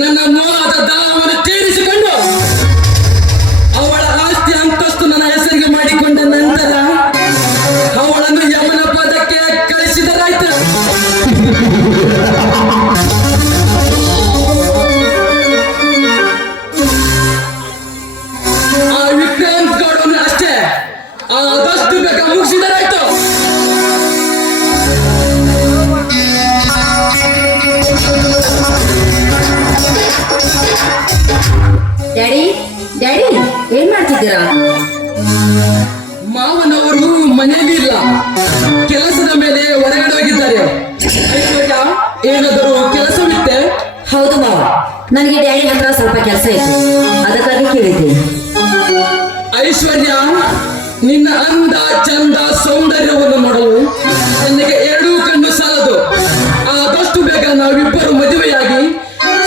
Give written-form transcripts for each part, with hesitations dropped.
ನನ್ನ ಮೋಹದ ದಾಹವನ್ನು ತೀರಿಸಿಕೊಂಡು ಅವಳ ಆಸ್ತಿ ಅಂತಸ್ತು ನನ್ನ ಹೆಸರಿಗೆ ಮಾಡಿಕೊಂಡ ನಂತರ ಅವಳನ್ನು ಯಮನ ಪದಕ್ಕೆ ಕಳಿಸಿದರಾಯ್ತು. ಆ ವಿಕ್ರಾಂತ್ ಗೌಡವನ್ನು ಅಷ್ಟೇ ಆದಷ್ಟು ಬೇಗ ಮುಗಿಸಿದರಾಯ್ತು. ಡ್ಯಾಡಿ ಡ್ಯಾಡಿ ಏನ್ ಮಾಡ್ತಿದ್ದೀರಾ? ಮಾವನವರು ಮನೆಯಲ್ಲಿಲ್ಲ, ಕೆಲಸದ ಮೇಲೆ ಹೊರಗಡೆ ಹೋಗಿದ್ದಾರೆ. ಏನಾದರೂ ಕೆಲಸವಿತ್ತೆ? ಹೌದು ಮಾವ, ನನಗೆ ಡ್ಯಾಡಿ ಹತ್ರ ಸ್ವಲ್ಪ ಕೆಲಸ ಇತ್ತು, ಅದಕ್ಕಾಗಿ ಕೇಳಿದ್ದೆ. ಐಶ್ವರ್ಯ, ನಿನ್ನ ಅಂದ ಚಂದ ಸೌಂದರ್ಯವನ್ನು ನೋಡಲು ನನಗೆ ಎರಡೂ ಕಣ್ಣು ಸಾಲದು. ಆದಷ್ಟು ಬೇಗ ನಾವಿಬ್ಬರು ಮದುವೆಯಾಗಿ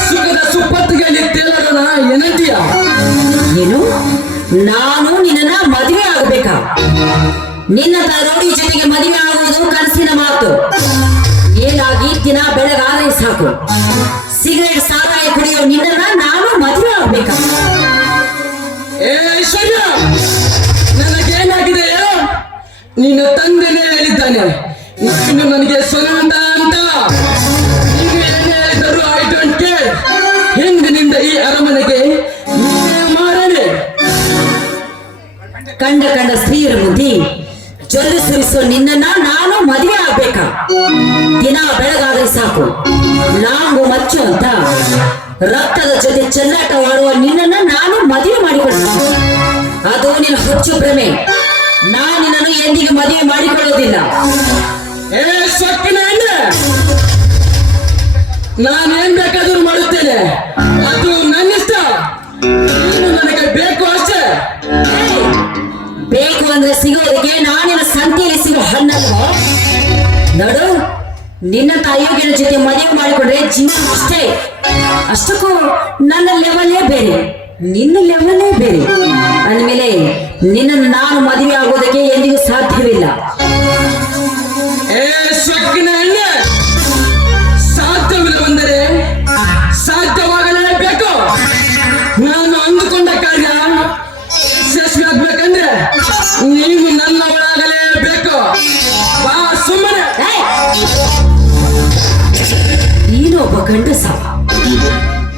ಸುಖದ ಸುಪ್ಪತ್ತಿಗೆಯಲ್ಲಿ ತೇಲೋಣ ಏನಂತೀಯ? ಏನು, ನಾನು ನಿನ್ನ ಮದುವೆ ಆಗಬೇಕಾ? ನಿನ್ನ ತರೋಡಿ ಜೊತೆಗೆ ಮದುವೆ ಆಗುವುದು ಕನಸಿನ ಮಾತು. ಏನಾಗಿ ದಿನ ಬೆಳಗಾದ್ರೆ ಸಾಕು ಸಿಗರೇಟ್ ಸಾರಾಯ ಕುಡಿಯೋ ನಿನ್ನ ನಾನು ಮದುವೆ ಆಗ್ಬೇಕಾ? ಏ ಐಶ್ವರ್ಯ, ನನಗೇನಾಗಿದೆ? ನಿನ್ನ ತಂದೆನೇ ಹೇಳಿದ್ದಾನೆ ನೀನು ನನಗೆ ಸ್ವಂತ ಅಂತ. ನೀನು ಏನೇ ಹೇಳಿದರೂ ಐ ಡೋಂಟ್ ಕೇರ್. ಹಿಂದಿನಿಂದ ಈ ಅರಮನೆಗೆ ಮಾರನೆ. ಕಂಡ ಕಂಡ ಸ್ತ್ರೀಯರ ಮುಂದೆ ಜೊಲ್ಲು ಸುರಿಸೋ ನಿನ್ನ ನಾನು ಮದುವೆ ಆಗ್ಬೇಕಾ? ದಿನ ಬೆಳಗಾದ್ರೆ ಸಾಕು ನಾವು ಮಚ್ಚು ಅಂತ ರಕ್ತದ ಜೊತೆ ಚೆಲ್ಲಾಟವಾಡುವ ನಿನ್ನ ನಾನು ಮದುವೆ ಮಾಡಿಕೊಳ್ತೀನಿ. ಅದು ನಿನ್ನ ಹುಚ್ಚು ಭ್ರಮೆ. ನಾನು ನಿನ್ನನ್ನು ಎಂದಿಗೆ ಮದುವೆ ಮಾಡಿಕೊಳ್ಳೋದಿಲ್ಲ. ಏ ಸೊಕ್ಕಿನ ಹೆಣ್ಣೆ, ನಾನೇನ್ ಬೇಕಾದ್ರೂ ಮಾಡುತ್ತೇನೆ, ಅದು ನನ್ನ ಇಷ್ಟ. ನೀನು ನನಗೆ ಬೇಕು ಅಷ್ಟೇ. ಬೇಕು ಅಂದ್ರೆ ಸಿಗೋದಕ್ಕೆ ನಾನಿನ ಸಂತೆಯಲ್ಲಿ ಸಿಗೋ ಹಣ್ಣಲ್ವೋ? ನೋಡು, ನಿನ್ನ ತಾಯಿಯೋಗಿನ ಜೊತೆ ಮದುವೆ ಮಾಡಿಕೊಂಡ್ರೆ ಜೀವನ ಅಷ್ಟೇ. ಅಷ್ಟಕ್ಕೂ ನನ್ನ ಲೆವೆಲೇ ಬೇರೆ, ನಿನ್ನ ಲೆವೆಲೇ ಬೇರೆ. ಅಂದಮೇಲೆ ನಿನ್ನನ್ನು ನಾನು ಮದುವೆ ಆಗೋದಕ್ಕೆ ಎಂದಿಗೂ ಸಾಧ್ಯವಿಲ್ಲ. ಏ ಸೊಕ್ಕಿನ ಹೆಣ್ಣೆ, ಸಾಧ್ಯವಿಲ್ಲವೆಂದರೆ ಸಾಧ್ಯವಾಗಲೇಬೇಕು. ನಾನು ಅಂದುಕೊಂಡ ಕಾರ್ಯ ಯಶಸ್ವಿ ಆಗ್ಬೇಕಂದ್ರೆ ನೀನು ನನ್ನವಳಾಗಲೇಬೇಕು. ಬಾ ಸುಮ್ಮನೆ. ನೀನೊಬ್ಬ ಗಂಡಸ,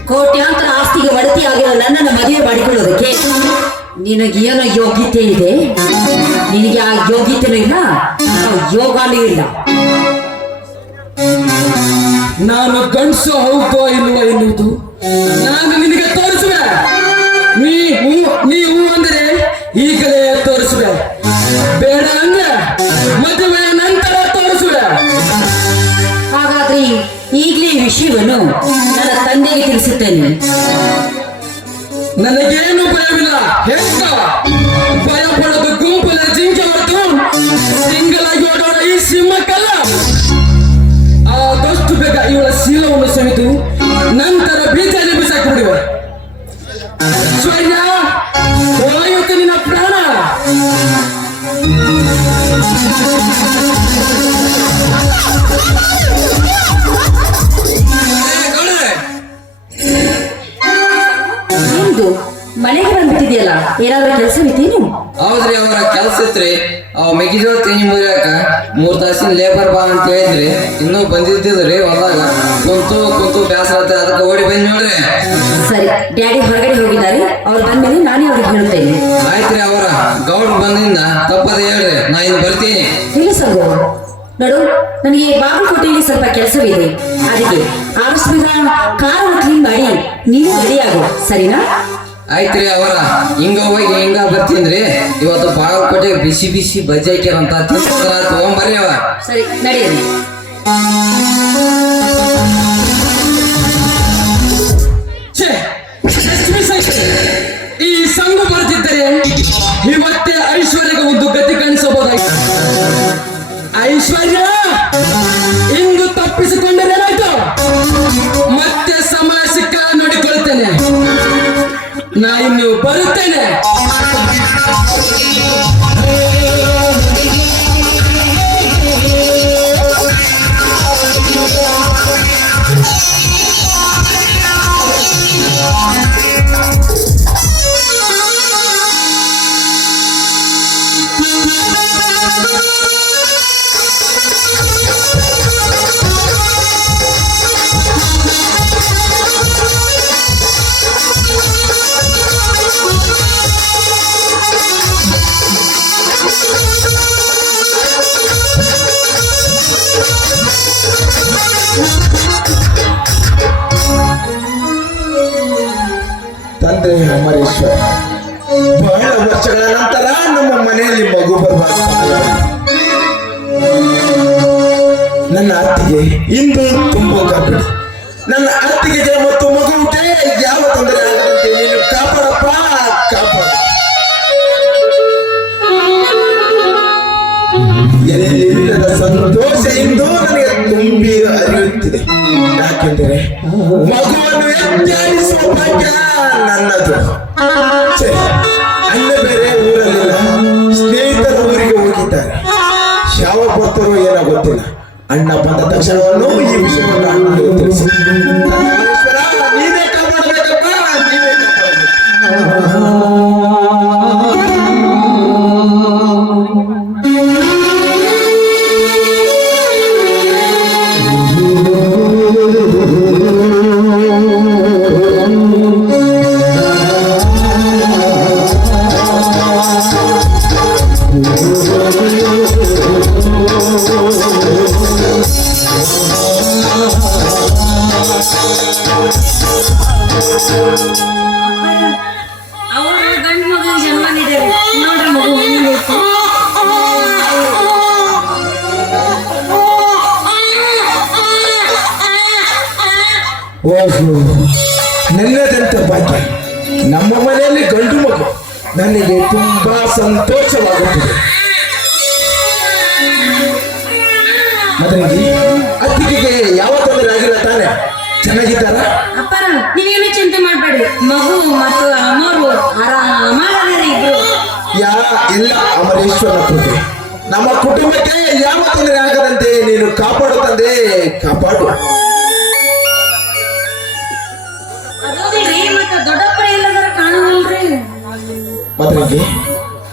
ಕೋಟ್ಯಾಂತರ ಆಸ್ತಿಗೆ ಒಡತಿಯಾಗಿರೋ ನನ್ನನ್ನು ಮದುವೆ ಮಾಡಿಕೊಳ್ಳೋದಕ್ಕೆ ನಿನಗೇನೋ ಯೋಗ್ಯತೆ ಇದೆ? ನಿನಗೆ ಆ ಯೋಗ್ಯತೆನೂ ಇಲ್ಲ, ಆ ಯೋಗನೂ ಇಲ್ಲ. ನಾನು ಗಂಡಸು ಹೌದೋ ಇಲ್ವೋ ಎನ್ನುವುದು ನಾನು ನಿನಗೆ ತೋರಿಸುವೆ. ನೀವು ಅಂದರೆ ಈಗಲೇ ತೋರಿಸುವೆ, ಬೇಡ ಅಂದ್ರೆ ಮದುವೆಯ ನಂತರ ತೋರಿಸುವೆ. ಹಾಗಾದ್ರೆ ಈಗಲೇ ಈ ವಿಷಯವನ್ನು ನನ್ನ ತಂದೆಗೆ ತಿಳಿಸುತ್ತೇನೆ. ನನಗೇನು ಭಯವಿಲ್ಲ. ಹೆಂಗ ಭಯ ಪಡೋದು ಗುಂಪುಲ ಜಿಂಕೆ ಹೊರತು ಸಿಂಗಲಾಗಿ ಓಡೋಣ ಈ ಸಿಂಹಕ್ಕಲ್ಲ. ಆದಷ್ಟು ಬೇಗ ಇವಳ ಶೀಲವನ್ನು ಸವಿತು ನಂತರ ಬೀಜಾಲಿ ಬಿಸಾಕಿ ಬಿಡುವ. ಐಶ್ವರ್ಯ, ಹೋಯಿತು ನಿನ್ನ ಪ್ರಾಣ. ನಿಮ್ದು ಮನೆಗೆ ಬಂದ್ಬಿಟ್ಟಿದೆಯಲ್ಲ, ಏನಾದ್ರೂ ಕೆಲಸವಿತ್ತೇನು? ಹೌದ್ರಿ, ಅವರ ಕೆಲಸ ಇತ್ರಿ. ಅವ್ ಮೆಕ್ಕೆಜೋಳ ತೆಂಗಿ ಮುರಿಯಾಕ 3 ತಾಸಿನ ಲೇಬರ್ ಬಾ ಅಂತ ಹೇಳಿದ್ರಿ. ಇನ್ನೂ ಬಂದಿದ್ದಿದ್ರಿ. ಹೊಲದಾಗ ಕುಂತು ಬ್ಯಾಸರ ಆತ, ಅದಕ್ಕೆ ಓಡಿ ಬಂದ್ ನೋಡ್ರಿ. ಸರಿ, ಡ್ಯಾಡಿ ಹೊರಗಡೆ ಹೋಗಿದ್ದಾರೆ, ಅವ್ರು ಬಂದ್ಮೇಲೆ ನಾನೇ ಅವ್ರಿಗೆ ಹೇಳುತ್ತೇನೆ. ಆಯ್ತ್ರಿ, ಅವರ ಗೌಡ್ರು ಬಂದಿಂದ ತಪ್ಪದ ಹೇಳ್ರಿ, ನಾ ಇನ್ನು ಬರ್ತೀನಿ. ಇಲ್ಲ ಸಂಗು, ನೋಡು, ನನಗೆ ಬಾಗಲಕೋಟೆಯಲ್ಲಿ ಸ್ವಲ್ಪ ಕೆಲಸವಿದೆ. ಅದಕ್ಕೆ ಆದಷ್ಟು ಬೇಗ ಕಾರನ್ನು ಕ್ಲೀನ್ ಮಾಡಿ ನೀನು ರೆಡಿ ಆಗು, ಸರಿನಾ? ಆಯ್ತ್ರಿ ಅವರ, ಹಿಂಗ ಹೋಗಿ ಹಿಂಗ ಬರ್ತೀನ್ರಿ. ಇವತ್ತು ಬಾಗಲಕೋಟೆ ಬಿಸಿ ಬಿಸಿ ಬಜ್ಜಿ ಹಾಕ್ಯಾರಂತ ತಗೊಂಬರ್ರಿ ಅವ. ಸರಿ, ನಡೆಯಿರಿ. ಈ ಸಂಘ ಬರ್ತಿದ್ದರೆ ಇವತ್ತೇ ಐಶ್ವರ್ಯಗೆ ಒಂದು ಗತಿ ಕಾಣಿಸಬಹುದಾಗಿತ್ತು. ಐಶ್ವರ್ಯ, ಇಂದು ತಪ್ಪಿಸಿಕೊಂಡರೇನಾಯ್ತು? ಮತ್ತೆ ಸಮಯ ಸಿಕ್ಕ ನೋಡಿಕೊಳ್ತೇನೆ. ನಾ ಇನ್ನು ಬರುತ್ತೇನೆ. ತಂದೆ ಅಮರೇಶ್ವರ, ಬಹಳ ವರ್ಷಗಳ ನಂತರ ನಮ್ಮ ಮನೆಯಲ್ಲಿ ಮಗು ಬರುವ ಸಮಯ ಬಂತು. ನನ್ನ ಅತ್ತಿಗೆ ಇಂದು ತುಂಬ ಗರ್ಭಿಣಿ. ನನ್ನ ಅತ್ತಿಗೆಗೆ ಮತ್ತು ಮಗುವಿಗೆ ಯಾವ ತೊಂದರೆ ಆಗದಂತೆ ನೀನು ಕಾಪಾಡಪ್ಪ, ಕಾಪಾಡ. ಎಲ್ಲಿಲ್ಲದ ಸಂತೋಷ ಇಂದು ನನಗೆ ತುಂಬಿ ಹರಿಯುತ್ತಿದೆ. ಯಾಕೆಂದರೆ ಮಗುವನ್ನು ಎಚ್ಚರಿಸುವ ಭಾಗ್ಯ ನನ್ನದು. ಸರಿ, ಅಣ್ಣ ಬೇರೆ ಊರಲ್ಲಿಲ್ಲ, ಸ್ನೇಹಿತರ ಊರಿಗೆ ಹೋಗಿದ್ದಾರೆ. ಯಾವ ಬರ್ತಾರೋ ಏನೋ ಗೊತ್ತಿಲ್ಲ. ಅಣ್ಣ ಬಂದ ತಕ್ಷಣವನ್ನು ಈ ವಿಷಯವನ್ನು ಅಣ್ಣನಿಗೆ ತಿಳಿಸಿ. ಪರಮೇಶ್ವರ, ನೀನೇ ಕಾಪಾಡಬೇಕಪ್ಪ, ನೀವೇ ಕಾಪಾಡಬೇಕು. ಅವರು ಗಂಡು ಮಗು ಜನ್ಮ ನೀಡಿದ್ದಾರೆ ನೋಡ್ರಿ, ಮಗು ಹೆಂಗೈತಿ. ಓಹೋ, ನನ್ನದಂತ ಭಾಗ್ಯ. ನಮ್ಮ ಮನೆಯಲ್ಲಿ ಗಂಡು ಮಗು, ನನಗೆ ತುಂಬಾ ಸಂತೋಷವಾಗುತ್ತದೆ. ಮದನಿಗೆ ಅತ್ತಿಗೆಗೆ ಯಾವ ತೊಂದರೆ ಆಗಿಲ್ಲ ತಾನೆ? ಚೆನ್ನಾಗಿದ್ದಾರ? ಅಪ್ಪರ, ನೀವೇನು ಚಿಂತೆ ಮಾಡ್ಬೇಡ್ರಿ, ಮಗು ಮತ್ತು ಅಮ್ಮರು ಆರಾಮಾಗದಾರೆ ಇಬ್ರು. ಇಲ್ಲ ಅಮರೇಶ್ವರನ ಕೃಪೆ. ನಮ್ಮ ಕುಟುಂಬಕ್ಕೆ ಯಾವ ತೊಂದರೆ ಆಗದಂತೆ ನೀನು ಕಾಪಾಡು ತಂದೆ, ಕಾಪಾಡು. ಅದು ಬಿಡ್ರಿ, ಮತ್ತೆ ದೊಡ್ಡಪ್ಪರ ಎಲ್ಲದರ ಕಾಣವಲ್ರಿ. ಮದನಿಗೆ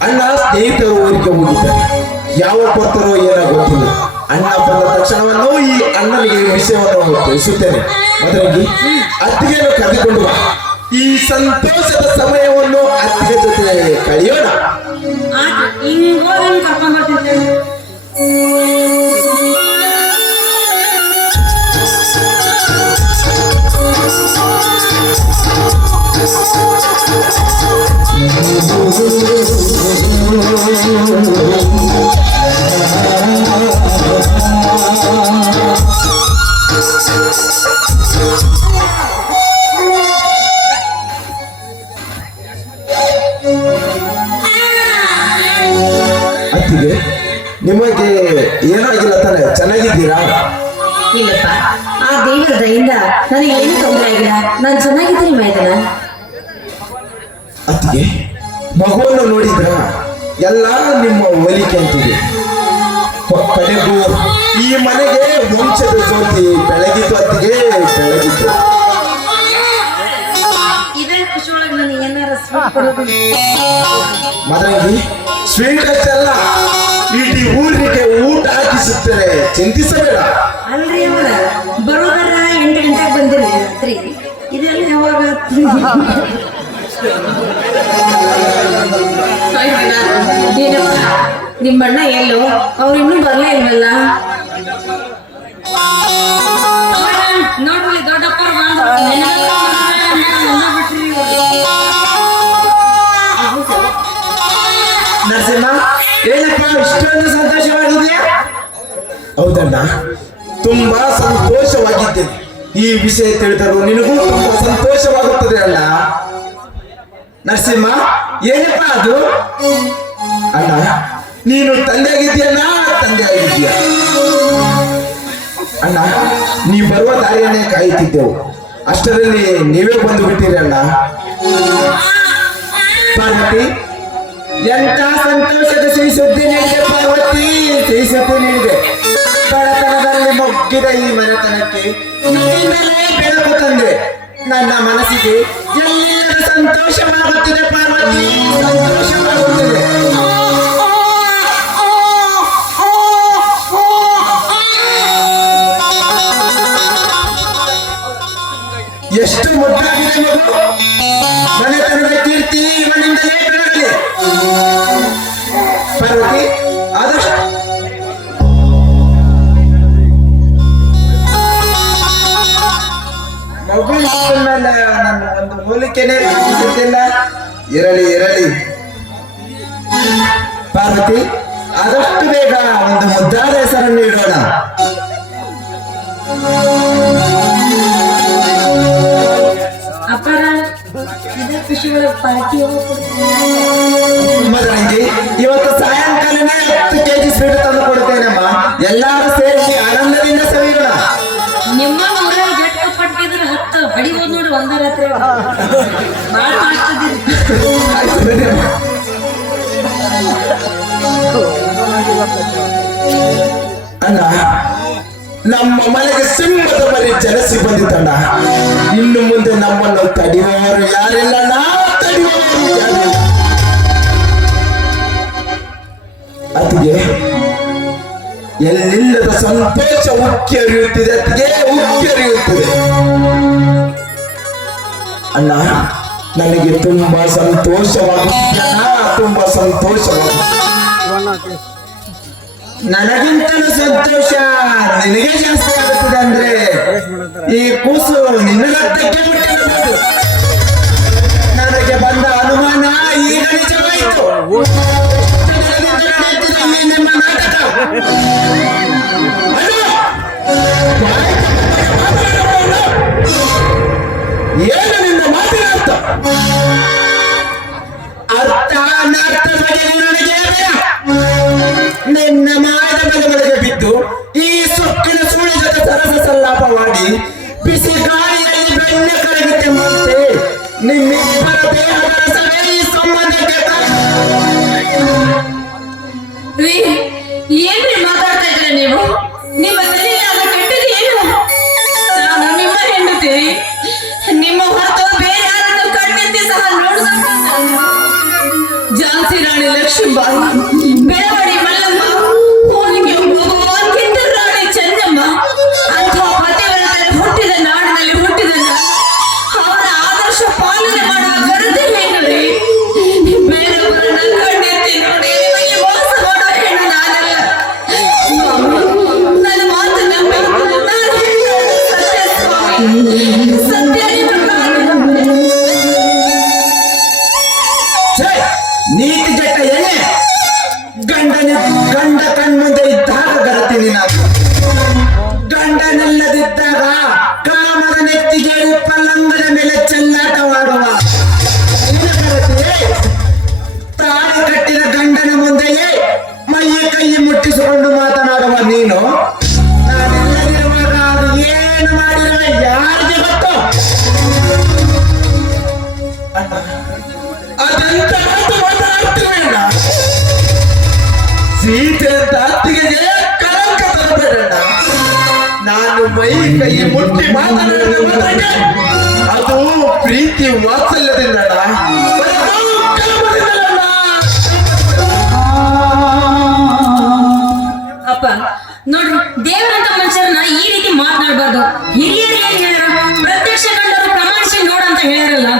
ಅಣ್ಣ ಸ್ನೇಹಿತರು ಊರಿಗೆ ಹೋಗಿದ್ದಾರೆ. ಯಾವ ಬರ್ತಾರೋ ಏನೋ ಗೊತ್ತಿಲ್ಲ. ಅಣ್ಣ ಬಂದ ತಕ್ಷಣವನ್ನು ಈ ಅಣ್ಣನಿಗೆ ವಿಷಯವನ್ನು ತಿಳಿಸುತ್ತೇನೆ. ಮದನಿಗೆ ಅತ್ತಿಗೆಯನ್ನು ಕರೆದುಕೊಂಡು ಬಾ. ಈ ಸಂತೋಷದ ಸಮಯವನ್ನು ಅತ್ತಿಗೆ ಜೊತೆ ಕಳೆಯೋಣ. ಹಿಂಗ್ ಹೋಗಿ ಕರ್ಕೊಂಡ್ ಬರ್ತಿದ್ದೇನೆ. ಅತ್ತಿಗೆ, ನಿಮಗೆ ಏನಾಗಿಲ್ಲ ತಾನೆ? ಚೆನ್ನಾಗಿದ್ದೀರಾ? ಇಲ್ಲಪ್ಪ, ಆ ದೇವರ ದಯಿಂದ ನನಗೆ ಏನು ತೊಂದರೆ ಆಗಿಲ್ಲ, ನಾನು ಚೆನ್ನಾಗಿದ್ದೀನಿ ಮೈದನ. ಅತ್ತಿಗೆ, ಮಗುವನ್ನು ನೋಡಿದ್ರ ಎಲ್ಲ ನಿಮ್ಮ ಹೋಲಿಕೆ ಅಂತಿದೆ. ಕಡೆಗೂ ಈ ಮನೆಗೆ ವಂಶದ ಜ್ಯೋತಿ ಬೆಳಗಿತು. ಅತ್ತಿಗೆ, ಬೆಳಗಿತು. ಇದೇ ಖುಷಿ ಒಳಗೆ ನನಗೆ ಏನಾರ ಸ್ವೀಟ್ ಕೊಡೋದು. ಮದರಂಗಿ, ಸ್ವೀಟ್ ಅಷ್ಟಲ್ಲ, ಇಡೀ ಊರಿಗೆ ಊಟ ಹಾಕಿಸುತ್ತೇನೆ, ಚಿಂತಿಸಬೇಡ. ಅಲ್ರಿ ಅವರ ಬರೋದಾರ 8 ಗಂಟೆಗೆ ಬಂದಿರಿ ರಾತ್ರಿ, ಇದೆಲ್ಲ ಯಾವಾಗ? ನಿಮ್ಮಣ್ಣ ಎಲ್ಲೋ, ಅವ್ರು ಇನ್ನೂ ಬರ್ಲೇ ಇಲ್ವಲ್ಲ. ನೋಡ್ರಿ, ದೊಡ್ಡಪ್ಪ ನರಸಿಂಹ, ಏನಪ್ಪ ಇಷ್ಟೊಂದು ಸಂತೋಷವಾಗಿದೆಯಾ? ಹೌದಣ್ಣ, ತುಂಬಾ ಸಂತೋಷವಾಗಿದ್ದೇನೆ. ಈ ವಿಷಯ ತಿಳಿದರೂ ನಿನಗೂ ತುಂಬಾ ಸಂತೋಷವಾಗುತ್ತದೆ ಅಣ್ಣ. ನರಸಿಂಹ, ಏನಪ್ಪ ಅದು? ಅಣ್ಣ, ನೀನು ತಂದೆ ಆಗಿದ್ದೀಯಣ್ಣ, ತಂದೆ ಆಗಿದ್ದೀಯ. ಅಣ್ಣ, ನೀ ಬರುವ ದಾರಿಯನ್ನೇ ಕಾಯುತ್ತಿದ್ದೆವು, ಅಷ್ಟರಲ್ಲಿ ನೀವೇ ಬಂದು ಬಿಟ್ಟಿರಿ ಅಣ್ಣ. ಪಾರ್ವತಿ, ಎಂತ ಸಂತೋಷದ ಸಿಹಿ ಸುದ್ದಿ ನೀಡಿದೆ ಪಾರ್ವತಿ, ಸಿಹಿ ಸುದ್ದಿ ನೀಡಿದೆ. ಬಡತನದಲ್ಲಿ ಮೊಗ್ಗಿದ ಈ ಮನೆತನಕ್ಕೆ ನೀನಲ್ಲೇ ಬೆಳಕು ತಂದೆ. ನನ್ನ ಮನಸ್ಸಿಗೆ ಎಲ್ಲಿಲ್ಲದ ಸಂತೋಷವಾಗುತ್ತಿದೆ ಪಾರ್ವತಿ, ಸಂತೋಷವಾಗುತ್ತಿದೆ. ಎಷ್ಟು ಮುದ್ದಾಗಿದೆ ಮಗು. ಮನೆತನದ ಕೀರ್ತಿ ಇವನಿಂದಲೇ ಬೆಳಗಲಿ. ಪಾರ್ವತಿ, ಆದಷ್ಟು ಮಗು ಮೇಲೆ ನನ್ನ ಒಂದು ಹೋಲಿಕೆ ಮುಖ್ಯನೇ ಕಾಣಿಸುತ್ತಿಲ್ಲ. ಇರಲಿ ಇರಲಿ ಪಾರ್ವತಿ, ಆದಷ್ಟು ಬೇಗ ಒಂದು ಮುದ್ದಾದ ಹೆಸರನ್ನು ಇಡೋಣ. ಅಪ್ಪರ ಇದೇ ಖುಷಿ ಒಳಗೆ ಪಾರ್ಟಿ ಮದರಂಗಿ, ಇವತ್ತು ಸಾಯಂಕಾಲನೇ 10 kg ಸ್ವೀಟ್ ತಂದು ಕೊಡ್ತೇನಮ್ಮ. ಎಲ್ಲರೂ ಸೇರಿ ಆನಂದದಿಂದ ಸವಿಯೋಣ. ನಿಮ್ಮ ಊರಾಗ ಜಟ್ಕ ಪಟ್ಟಿದ್ರೆ 10 ಬಡಿಬೋದು ನೋಡಿ ಒಂದ ರಾತ್ರಿ ಭಾಳ ಆಗ್ತದಿರಿ. ಆಯ್ತು ಬನ್ನಿ ಅಮ್ಮ. ಅಣ್ಣ, ನಮ್ಮ ಮನೆಗೆ ಸಿಂಹದ ಮರಿ ಜಲಸಿ ಬಂದಿತ್ತಣ್ಣ. ಇನ್ನು ಮುಂದೆ ನಮ್ಮನ್ನು ತಡೆಯುವವರು ಯಾರಿಲ್ಲ, ನಾವು ತಡೆಯುವವರು ಯಾರಿಲ್ಲ. ಅತಿಗೆ ಎಲ್ಲಿಲ್ಲದ ಸಂತೋಷ ಉಕ್ಕಿ ಹರಿಯುತ್ತಿದೆ, ಅತಿಗೆ ಉಕ್ಕಿ ಹರಿಯುತ್ತದೆ. ಅಣ್ಣ, ನನಗೆ ತುಂಬಾ ಸಂತೋಷವಾಗುತ್ತಿದೆ ಅಣ್ಣ, ತುಂಬಾ ಸಂತೋಷವಾಗುತ್ತಿದೆ. ನನಗಿಂತಲೂ ಸಂತೋಷ ನಿನಗೆ ಜಾಸ್ತಿ ಆಗುತ್ತದೆ. ಅಂದ್ರೆ ಈ ಕೂಸು ನಿನ್ನ ರಕ್ತಕ್ಕೆ ಮುಟ್ಟಿರಬಹುದು. ನನಗೆ ಬಂದ ಅನುಮಾನ ಈಗ ನಿಜವಾಯಿತು. ಈ ನಿಮ್ಮ ನಾಟಕ ಏನು ನಿನ್ನ ಮಾತಿನ ಅರ್ಥ? ಅರ್ಥ ಬಗ್ಗೆ ನನಗೆ ಬೇಡ. ನಿನ್ನ ಮಾಯದ ಬಲಗಳಿಗೆ ಬಿದ್ದು ಈ ಸೊಕ್ಕಿನ ಸುಳ್ಳು ಜೊತೆ ಸರಸ ಸಲ್ಲಾಪವಾಗಿ ಬಿಸಿ ಗಾಳಿಯಲ್ಲಿ ಬೆಣ್ಣೆ ಕರಗಿತೆಂಬಂತೆ ನಿಮ್ಮಿಬ್ಬರ ದೇಹದ ರಸವೇ ಈ ಸಂಬಂಧಕ್ಕೆ ರೀ, ಏನ್ರಿ ಮಾತಾಡ್ತಾ ಇದ್ರೆ ನೀವು? ನಿಮ್ಮ ತಲೆಯಾದ ಕೆಟ್ಟದ್ದು ಏನು? ನಾನು ನಿಮ್ಮ ಹೆಂಡತಿ. ನಿಮ್ಮ ಹೊರತು ಬೇರೆ ಯಾರನ್ನು ಕಣ್ಣೆತ್ತಿ ಸಹ ನೋಡುವುದಕ್ಕಾಗಲ್ಲ. ಝಾನ್ಸಿ ರಾಣಿ ಲಕ್ಷ್ಮೀಬಾಯಿ, ಬೆಳವಡಿ ಮಲ್ಲಮ್ಮ, ಹೋಲಿಗೆ ಹೋಗುವ ಕಿತ್ತೂರು ರಾಣಿ ಚೆನ್ನಮ್ಮ ಅಂಥ ಪತಿವ್ರತರು ಹುಟ್ಟಿದ ನಾಡಿನಲ್ಲಿ ಹುಟ್ಟಿದ ಅವರ ಆದರ್ಶ ಪಾಲನೆ ಮಾಡುವ ಗರತೆ ಏನು ರೀ? ಬೇರೆಯವರನ್ನ ಕಣ್ಣೆತ್ತಿ ನೋಡಿ ನಿಮಗೆ ಮೋಸ ಮಾಡುವ ಹೆಣ್ಣು ನಾನಲ್ಲ. ನನ್ನ ಮಾತು ನಂಬಿ ನಾನು ಹೇಳಿದ್ದು ಸತ್ಯ ಸ್ವಾಮಿ, ಸತ್ಯ ನೀತಿ ಜಟ್ಟ ಎಣ್ಣೆ ಗಂಡ ಕಣ್ಮುಂದೆ ಇದ್ದಾಗ ಗರತೀನಿ ನಾನು. ಗಂಡನೆಲ್ಲದಿದ್ದಾಗ ಕಾಮದ ನೆತ್ತಿಗೆ ಉಪ್ಪಲ್ಲಂಗದ ಮೇಲೆ ಚೆಲ್ಲಾಟವಾಡುವ ತಾಳಿ ಕಟ್ಟಿದ ಗಂಡನ ಮುಂದೆಯೇ ಮೈಯ ಕೈ ಮುಟ್ಟಿಸಿಕೊಂಡು ಮಾತನಾಡುವ ನೀನು. ನಾನೆಲ್ಲದಿರುವಾಗ ಅದು ಏನು ಮಾಡಿರುವೆ ಯಾರಿಗೆ ಗೊತ್ತು? ಅದೆಂತ ಮಾತು ಮಾತನಾಡ್ತೀವಿ ಅಣ್ಣ? ಸೀತೆ ಅಂತ ಅತ್ತಿಗೆಗೆ ಕಳಂಕ ತರಬೇಡಣ್ಣ. ನಾನು ಮೈ ಕೈ ಮುಟ್ಟಿ ಮಾತನಾಡಿದ ಮಾತಾಗೆ ಅದು ಪ್ರೀತಿ ವಾತ್ಸಲ್ಯದಿಂದಣ್ಣ. ಅಪ್ಪ ನೋಡ್ರಿ, ದೇವರಂತ ಮನುಷ್ಯರನ್ನ ಈ ರೀತಿ ಮಾತನಾಡಬಾರ್ದು. ಹಿರಿಯರು ಏನ್ ಹೇಳ್ಯಾರ, ಪ್ರತ್ಯಕ್ಷ ಕಂಡವರು ಪ್ರಮಾಣಿಸಿ ನೋಡಂತ ಹೇಳ್ಯಾರಲ್ಲ,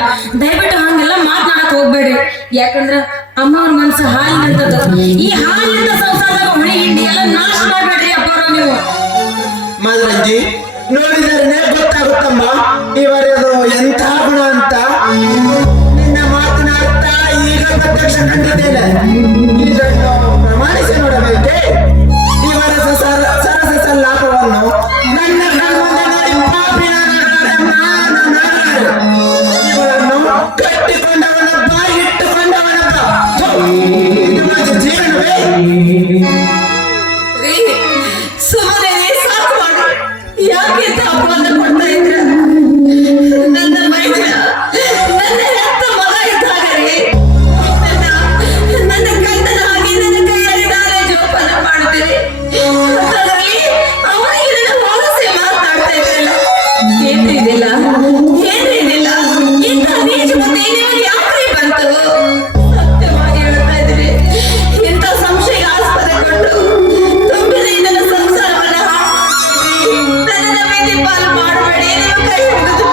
ದಯವಿಟ್ಟು ಹಂಗೆಲ್ಲ ಮಾತನಾಡಕ್ ಹೋಗ್ಬೇಡ್ರಿ. ಯಾಕಂದ್ರ ಅಮ್ಮವ್ರ ಮನ್ಸ ಹಾಲಿನಂತದ್ದು. ಈ ಹಾಲಿನ ಸಂಸಾರದಾಗ ಹುಳಿ ಹಿಂಡಿ ಎಲ್ಲ ನಾಶ ಮಾಡ್ಬೇಡ್ರಿ ಅಪ್ಪವ್ರ ನೀವು. ಮದರಂಗಿ, ನೋಡಿದರೆ ಗೊತ್ತಾಗುತ್ತಮ್ಮ ಇವರದು ಎಂಥ ಗುಣ ಅಂತ. ನಿನ್ನ ಮಾತಿನ ಅರ್ಥ ಈಗ ಪ್ರತ್ಯಕ್ಷ ಕಂಡಿದ್ದೇನೆ. ಇದನ್ನು ಪ್ರಮಾಣಿಸಿ ನೋಡಬೇಕೆ? ಇವರ ಸರಸ ಸಲ್ಲಾಪವನ್ನು ನನ್ನ ಕಣ್ಮುಂದೆ ನೋಡಿ ಪಾಪಿನ ಇವರನ್ನು ಕಟ್ಟಿಕೊಂಡವನೊಬ್ಬ, ಇಟ್ಟುಕೊಂಡವನೊಬ್ಬ. ಇದು ಒಂದು ಜೀವನವೇ? ಸುಮ್ಮನೆ ಸಾಕು ಮಾಡಿ. ಯಾಕೆ ಅಪವಾದ ಕೊಡ್ತಾ ಇದ್ರ? ನನ್ನ ಮೈದ ನನ್ನ ಹೆತ್ತ ಮಗ ಇದ್ದಾಗ ರೀ, ನನ್ನ ಗಂಡನ ಹಾಗೆ ನನ್ನ ಕೈಯಲ್ಲಿ ನಾನೇ ಜೋಪಾನ ಮಾಡ್ತೀನಿ. ಅದರಲ್ಲಿ ಅವನಿಗೆ ನನ್ನ ಹೋಲಿಸಿ ಮಾತನಾಡ್ತಾ ಇದ್ರಲ್ಲ. ಏನ್ರಿ ಇದೆಲ್ಲ? ಏನ್ರಿ ಇದೆಲ್ಲ? ಇಂಥ ನೀಚ ಮುಂದೆ ನಿಮಗೆ ಯಾಕ್ರಿ ಬಂತು? ಸತ್ಯವಾಗಿ ಹೇಳ್ತಾ ಇದ್ರಿ. ಇಂಥ ಸಂಶಯ ಆಸ್ಪದ ಕೊಟ್ಟು ತುಂಬಿದ ನನ್ನ ಸಂಸಾರವನ್ನ ನನ್ನ ಬೀದಿ ಪಾಲು ಮಾಡಬೇಡಿ. ನಿಮ್ಮ ಕೈ ಹಿಡಿದು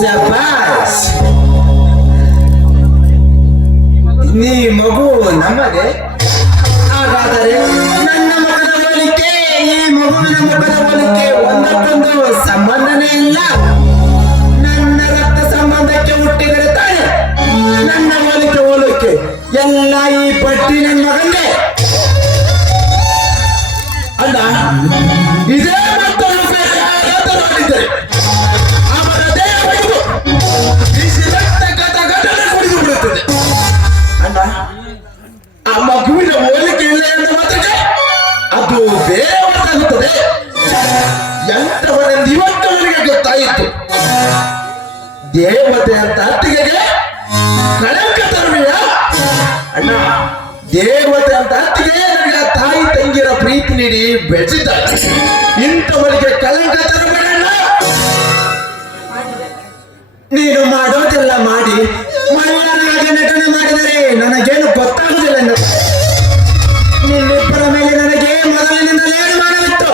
ಶಭಾಷ್. ನೀ ಮಗು ನಮ್ಮದೆ. ಹಾಗಾದರೆ ನನ್ನ ಮಗನ ಹೋಲಿಕೆ ಈ ಮಗುವಿನ ಮಗನ ಹೋಲಿಕೆ ಒಂದಕ್ಕೊಂದು ಸಂಬಂಧನೇ ಇಲ್ಲ. ನನ್ನ ರಕ್ತ ಅಂತ ಅತ್ತಿಗೆಗೆ ಕಳಂಕ ತರುವೆಯ ಅಣ್ಣ? ದೇವತೆ ಅಂತ ಅತ್ತಿಗೆ ನನಗೆ ತಾಯಿ ತಂಗಿರ ಪ್ರೀತಿ ನೀಡಿ ಬೆಳೆಸಿದ್ದಾರೆ. ಇಂಥವರಿಗೆ ಕಳಂಕ ತರಬೇಡ. ನೀನು ಮಾಡೋದೆಲ್ಲ ಮಾಡಿ ಮಲ್ಲನಾಗಿ ನಟನೆ ಮಾಡಿದರೆ ನನಗೇನು ಗೊತ್ತಾಗುದಿಲ್ಲ. ನಿನ್ನಿಬ್ಬರ ಮೇಲೆ ನನಗೆ ಮೊದಲಿನಿಂದಲೇ ಅನುಮಾನವಿತ್ತು.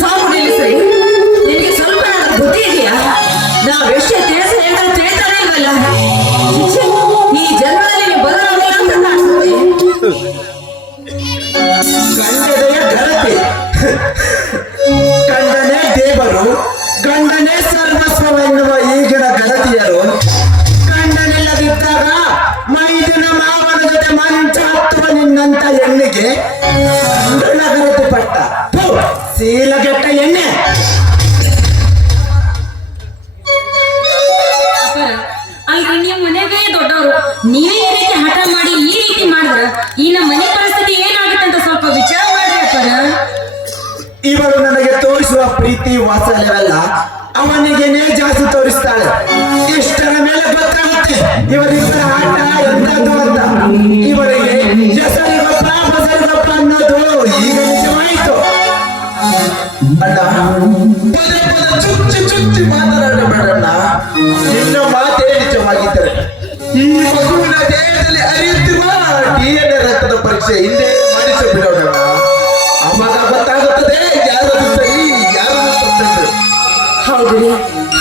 ಸಾಕು ನಿಲ್ಲಿಸ್ರಿ. ನಿನಗೆ ಸ್ವಲ್ಪ ಬುದ್ಧಿ ಇದೆಯಾ? ನಾವೆಷ್ಟೇ ತಿಳಿಸಿ ಹೇಳಿದ್ರೆ ತಿಳಿತಾನೆ ಇಲ್ವಲ್ಲ. ಈ ಜನ್ಮದಲ್ಲಿ ನೀವು ಬದಲಾಗಲ್ಲ ಅಂತ ಕಾಣಿಸುತ್ತೆ. ಗಂಡನೆಯ ಘನತೆ, ಗಂಡನೇ ದೇವರು, ಗಂಡನೇ ಸರ್ವಸ್ವವೆನ್ನುವ ಈಗಿನ ಗಣತಿಯರು ಗಂಡನಿಲ್ಲದಿದ್ದಾಗ ಮೈದಿನ ಮಾವನ ಜೊತೆ ಮಂಚ ಹತ್ತುವ ನಿನ್ನಂತ ಹೆಣ್ಣಿಗೆ ಗಂಡನ ಘನತೆ ಪಟ್ಟ ಶೀಲಗೆಟ್ಟ ಎಣ್ಣೆ. ಅಲ್ರಿ ನೀವು ಮನೆಗೆ ದೊಡ್ಡವರು, ನೀವೇ ಈ ರೀತಿ ಹಠ ಮಾಡಿ ಈ ರೀತಿ ಮಾಡಿದ್ರ ಈ ನಮ್ಮ ಮನೆ ಪರಿಸ್ಥಿತಿ ಏನಾಗುತ್ತೆ ಅಂತ ಸ್ವಲ್ಪ ವಿಚಾರ ಮಾಡ್ರಿ ಅಪ್ಪರ. ಇವರು ನನಗೆ ತೋರಿಸುವ ಪ್ರೀತಿ ವಾತ್ಸಲ್ಯವೆಲ್ಲ ಅವನಿಗೆನೇ ಜಾಸ್ತಿ ತೋರಿಸ್ತಾಳೆ. ಇಷ್ಟರ ಮೇಲೆ ಗೊತ್ತಾಗುತ್ತೆ ಇವರಿಬ್ಬರ ಆಟ ಎಂತದ್ದು ಅಂತ. ಇವರಿಗೆ ಹೆಸರಿಗೊಬ್ಬ ಬಸರಿಗೊಬ್ಬ ಅನ್ನೋದು ಈಗ ನಿಜವಾಯಿತು. ಅಣ್ಣ, ಪದೇ ಪದೇ ಚುಚ್ಚಿ ಚುಚ್ಚಿ ಮಾತನಾಡಬೇಡಣ್ಣ. ನಿನ್ನ ಮಾತೇ ನಿಜವಾಗಿದ್ದರೆ ಈ ಮಗುವಿನ ದೇಹದಲ್ಲಿ ಹರಿಯುತ್ತಿರುವ DNA ರಕ್ತದ ಪರೀಕ್ಷೆ ಹಿಂದೆ ಮಾಡಿಸಿ ಬಿಡೋಣ. ಅವಾಗ ಗೊತ್ತಾಗುತ್ತದೆ ಯಾರದು ಸರಿ ಯಾರದು ತಪ್ಪು. ಹೌದು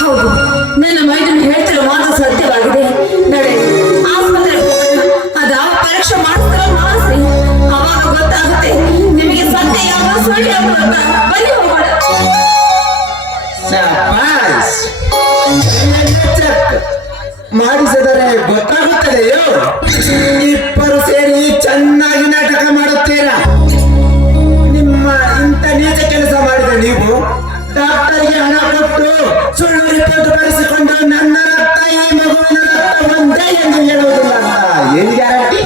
ಹೌದು, ನನ್ನ ಮೈದನ್ನು ಹೇಳ್ತಿರೋ ಮಾತು ಸತ್ಯವಾಗಿದೆ. ನಡೆ ಆಸ್ಪತ್ರೆಗೆ ಹೋಗೋಣ. ಅದಾವ ಪರೀಕ್ಷೆ ಮಾಡಿಸ್ತಾರ ಮಾಡಿಸಿ, ಅವಾಗ ಗೊತ್ತಾಗುತ್ತೆ ನಿಮಗೆ ಸತ್ಯ ಯಾವ ಸುಳ್ಳು ಯಾವ ಅಂತ. ಬನ್ನಿ ಹೋಗೋಣ. ಶಾಬಾಸ್. ಚೆಕ್ ಮಾಡಿಸಿದರೆ ಗೊತ್ತಾಗುತ್ತದೆಯೋ? ಇಬ್ಬರು ಸೇರಿ ಚೆನ್ನಾಗಿ ನಾಟಕ ಮಾಡುತ್ತೀರಾ. ನಿಮ್ಮ ಇಂಥ ನೀಚ ಕೆಲಸ ಮಾಡಿದ ನೀವು ಡಾಕ್ಟರ್ಗೆ ಹಣ ಕೊಟ್ಟು ಸುಳ್ಳು ರಿಪೋರ್ಟ್ ಬರೆಸಿಕೊಂಡು ನನ್ನ ರಕ್ತ ಈ ಮಗುವಿನ ರಕ್ತ ಒಂದೇ ಎಂದು ಹೇಳುವುದಿಲ್ಲ ಅಂತ ಏನು ಗ್ಯಾರಂಟಿ?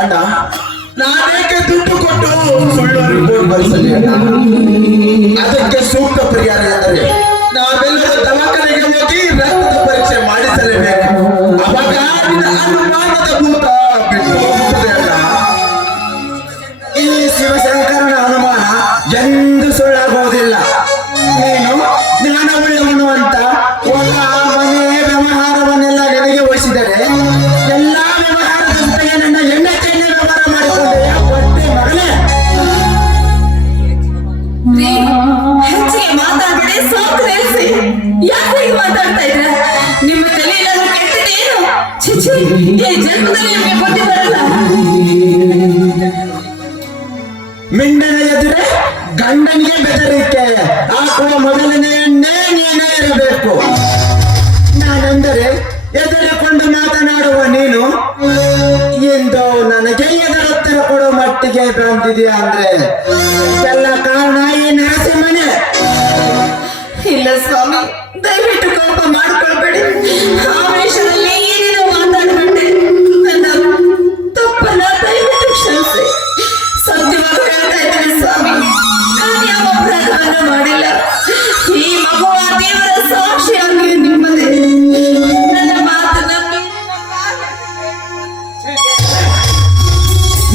ಅಣ್ಣ, ನಾನೇಕೆ ದುಡ್ಡು ಕೊಟ್ಟು ಸುಳ್ಳು ರಿಪೋರ್ಟ್ ಬರೆಸಲಿ ಅಣ್ಣ? ಅದಕ್ಕೆ ಸೂಕ್ತ ಪರಿಹಾರ ಎಂದರೆ ನಾವೆಲ್ಲರೂ ದವಾಖಾನೆಗೆ ಹೋಗಿ ರಕ್ತದ ಪರೀಕ್ಷೆ ಮಾಡಿಸಲೇಬೇಕು. ಅವಾಗ ಅನುಮಾನದ ಭೂತ ಬಿಟ್ಟು ಹೋಗುತ್ತದೆ ಅಣ್ಣ. ಈ ಶಿವಶಂಕರನ ಅನುಮಾನ ಎಂದು ಸುಳ್ಳಾಗುವುದಿಲ್ಲ. ನೀನು ಜ್ಞಾನವುಳ್ಳವನು ಅಂತ ಹೊಲ ಮನೆ ವ್ಯವಹಾರವನ್ನೆಲ್ಲ ನಿನಗೆ ವಹಿಸಿದರೆ ಎಲ್ಲಾ ವ್ಯವಹಾರದ ಜೊತೆಗೆ ನನ್ನ ಹೆಂಡತಿಯನ್ನೇ ವ್ಯವಹಾರ ಮಾಡಿಕೊಂಡೆ ಹೊಟ್ಟೆ ಮಗನೇ. ಹೆಚ್ಚಿಗೆ ಮಾತಾಡ್ಬೇಡಿ, ಸಾಕು ನಿಲ್ಲಿಸಿ. ಯಾಕೆ ಹೀಗೆ ಮಾತಾಡ್ತಾ ಇದ್ರ? ನಿಮ್ಮ ತಲೆ ಏನಾದ್ರೂ ಕೆಟ್ಟಿದೇನು? ಚಿಚಿ, ಈ ಜನ್ಮದಲ್ಲಿ ನಿಮಗೆ ಬುದ್ಧಿ ಬರಲ್ಲ. ಮಿಂಡನ ಎದುರೇ ಗಂಡನಿಗೆ ಬೆದರಿಕೆ ಹಾಕುವ ಮೊದಲನೇ ಎಣ್ಣೆ ನೀನೇ ಇರಬೇಕು. ನಾನೆಂದರೆ ಎದುರಿಕೊಂಡು ಮಾತನಾಡುವ ನೀನು ಎಂದು ನನಗೆ ಎದುರುತ್ತರ ಕೊಡೋ ಮಟ್ಟಿಗೆ ಬಂದಿದೆಯಾ ಅಂದ್ರೆ ಎಲ್ಲ ಕಾರಣ ಈ ನಾಸಿ ಮನೆ. ಇಲ್ಲ ಸ್ವಾಮಿ, ದಯವಿಟ್ಟು ಕೋಪ ಮಾಡ್ಕೊಳ್ಬೇಡಿ. ಆವೇಶದಲ್ಲಿ ಏನೇನೋ ಮಾತಾಡ್ಬಿಟ್ಟೆ. ನನ್ನ ತಪ್ಪನ್ನ ದಯವಿಟ್ಟು ಕ್ಷಮಿಸಿ. ಸತ್ಯವಾಗಿ ಹೇಳ್ತಾ ಇದ್ದೀನಿ ಸ್ವಾಮಿ, ನಾನು ಯಾವ ಅಪರಾಧವನ್ನು ಮಾಡಿಲ್ಲ. ಈ ಮಗುವ ದೇವರ ಸಾಕ್ಷಿಯಾಗಿ ನಿಮ್ಮದೇ. ನನ್ನ ಮಾತು ನಂಬಿ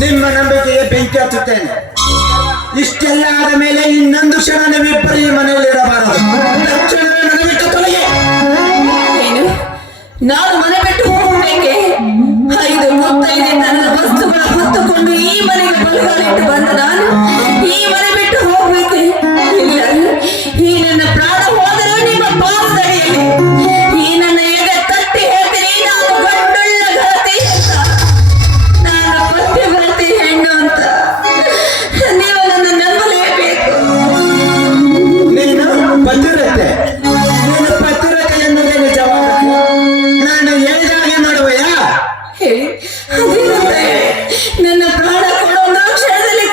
ನಿಮ್ಮ ನಂಬಿಕೆಗೆ ಬೆಂಕಿ ಹಚ್ಚುತ್ತೇನೆ. ಇಷ್ಟೆಲ್ಲ ಆದ ಮೇಲೆ ಇನ್ನೊಂದು ಕ್ಷಣ ನೀವಿಬ್ಬರು ಈ ಮನೆಯಲ್ಲಿರಬಾರದು. ತಕ್ಷಣವೇ ಮನೆ ಬಿಟ್ಟು ತೊಲಗಿ. ಏನು? ನಾನು ಮನೆ ಬಿಟ್ಟು ಹೋಗಬೇಕೆ? 5 ಮುತ್ತೈದೆ ತನ್ನ ವಸ್ತುಗಳ ಹೊತ್ತುಕೊಂಡು ಈ ಮನೆಗೆ ಬಲಗಾಲಿಟ್ಟು ಬಂದ ನಾನು ಈ ಮನೆ ಬಿಟ್ಟು ಹೋಗ್ಬೇಕೆ? ಇಲ್ಲ, ಈ ನನ್ನ ಪ್ರಾಣ ಹೋದರೂ ನಿಮ್ಮ ಪಾದದಡಿಯಲ್ಲಿ. ಈ ನನ್ನ ಎದೆ ತಟ್ಟಿ ಹೇಳ್ತೀನಿ, ನಾನು ಗಂಡುಳ್ಳ ಘನತೆ ಅಂತ, ನಾನು ಪತಿವ್ರತೆ ಹೆಣ್ಣು ಅಂತ. ನೀವು ನನ್ನ ನಂಬಲೇಬೇಕು. ನೀನು ಪತಿವ್ರತೆ, ನೀನು ಪತಿವ್ರತೆ ಎನ್ನುವುದೇ ನಿಜವಾದ ನಾನು ಹೇಳಿದಾಗೆ ಮಾಡುವೆಯಾ? ಹೇಳಿ, ಅದೇನಂತ ಹೇಳಿ. ನನ್ನ ಪ್ರಾಣ ಕೊಡೋ ಕ್ಷಣದಲ್ಲಿ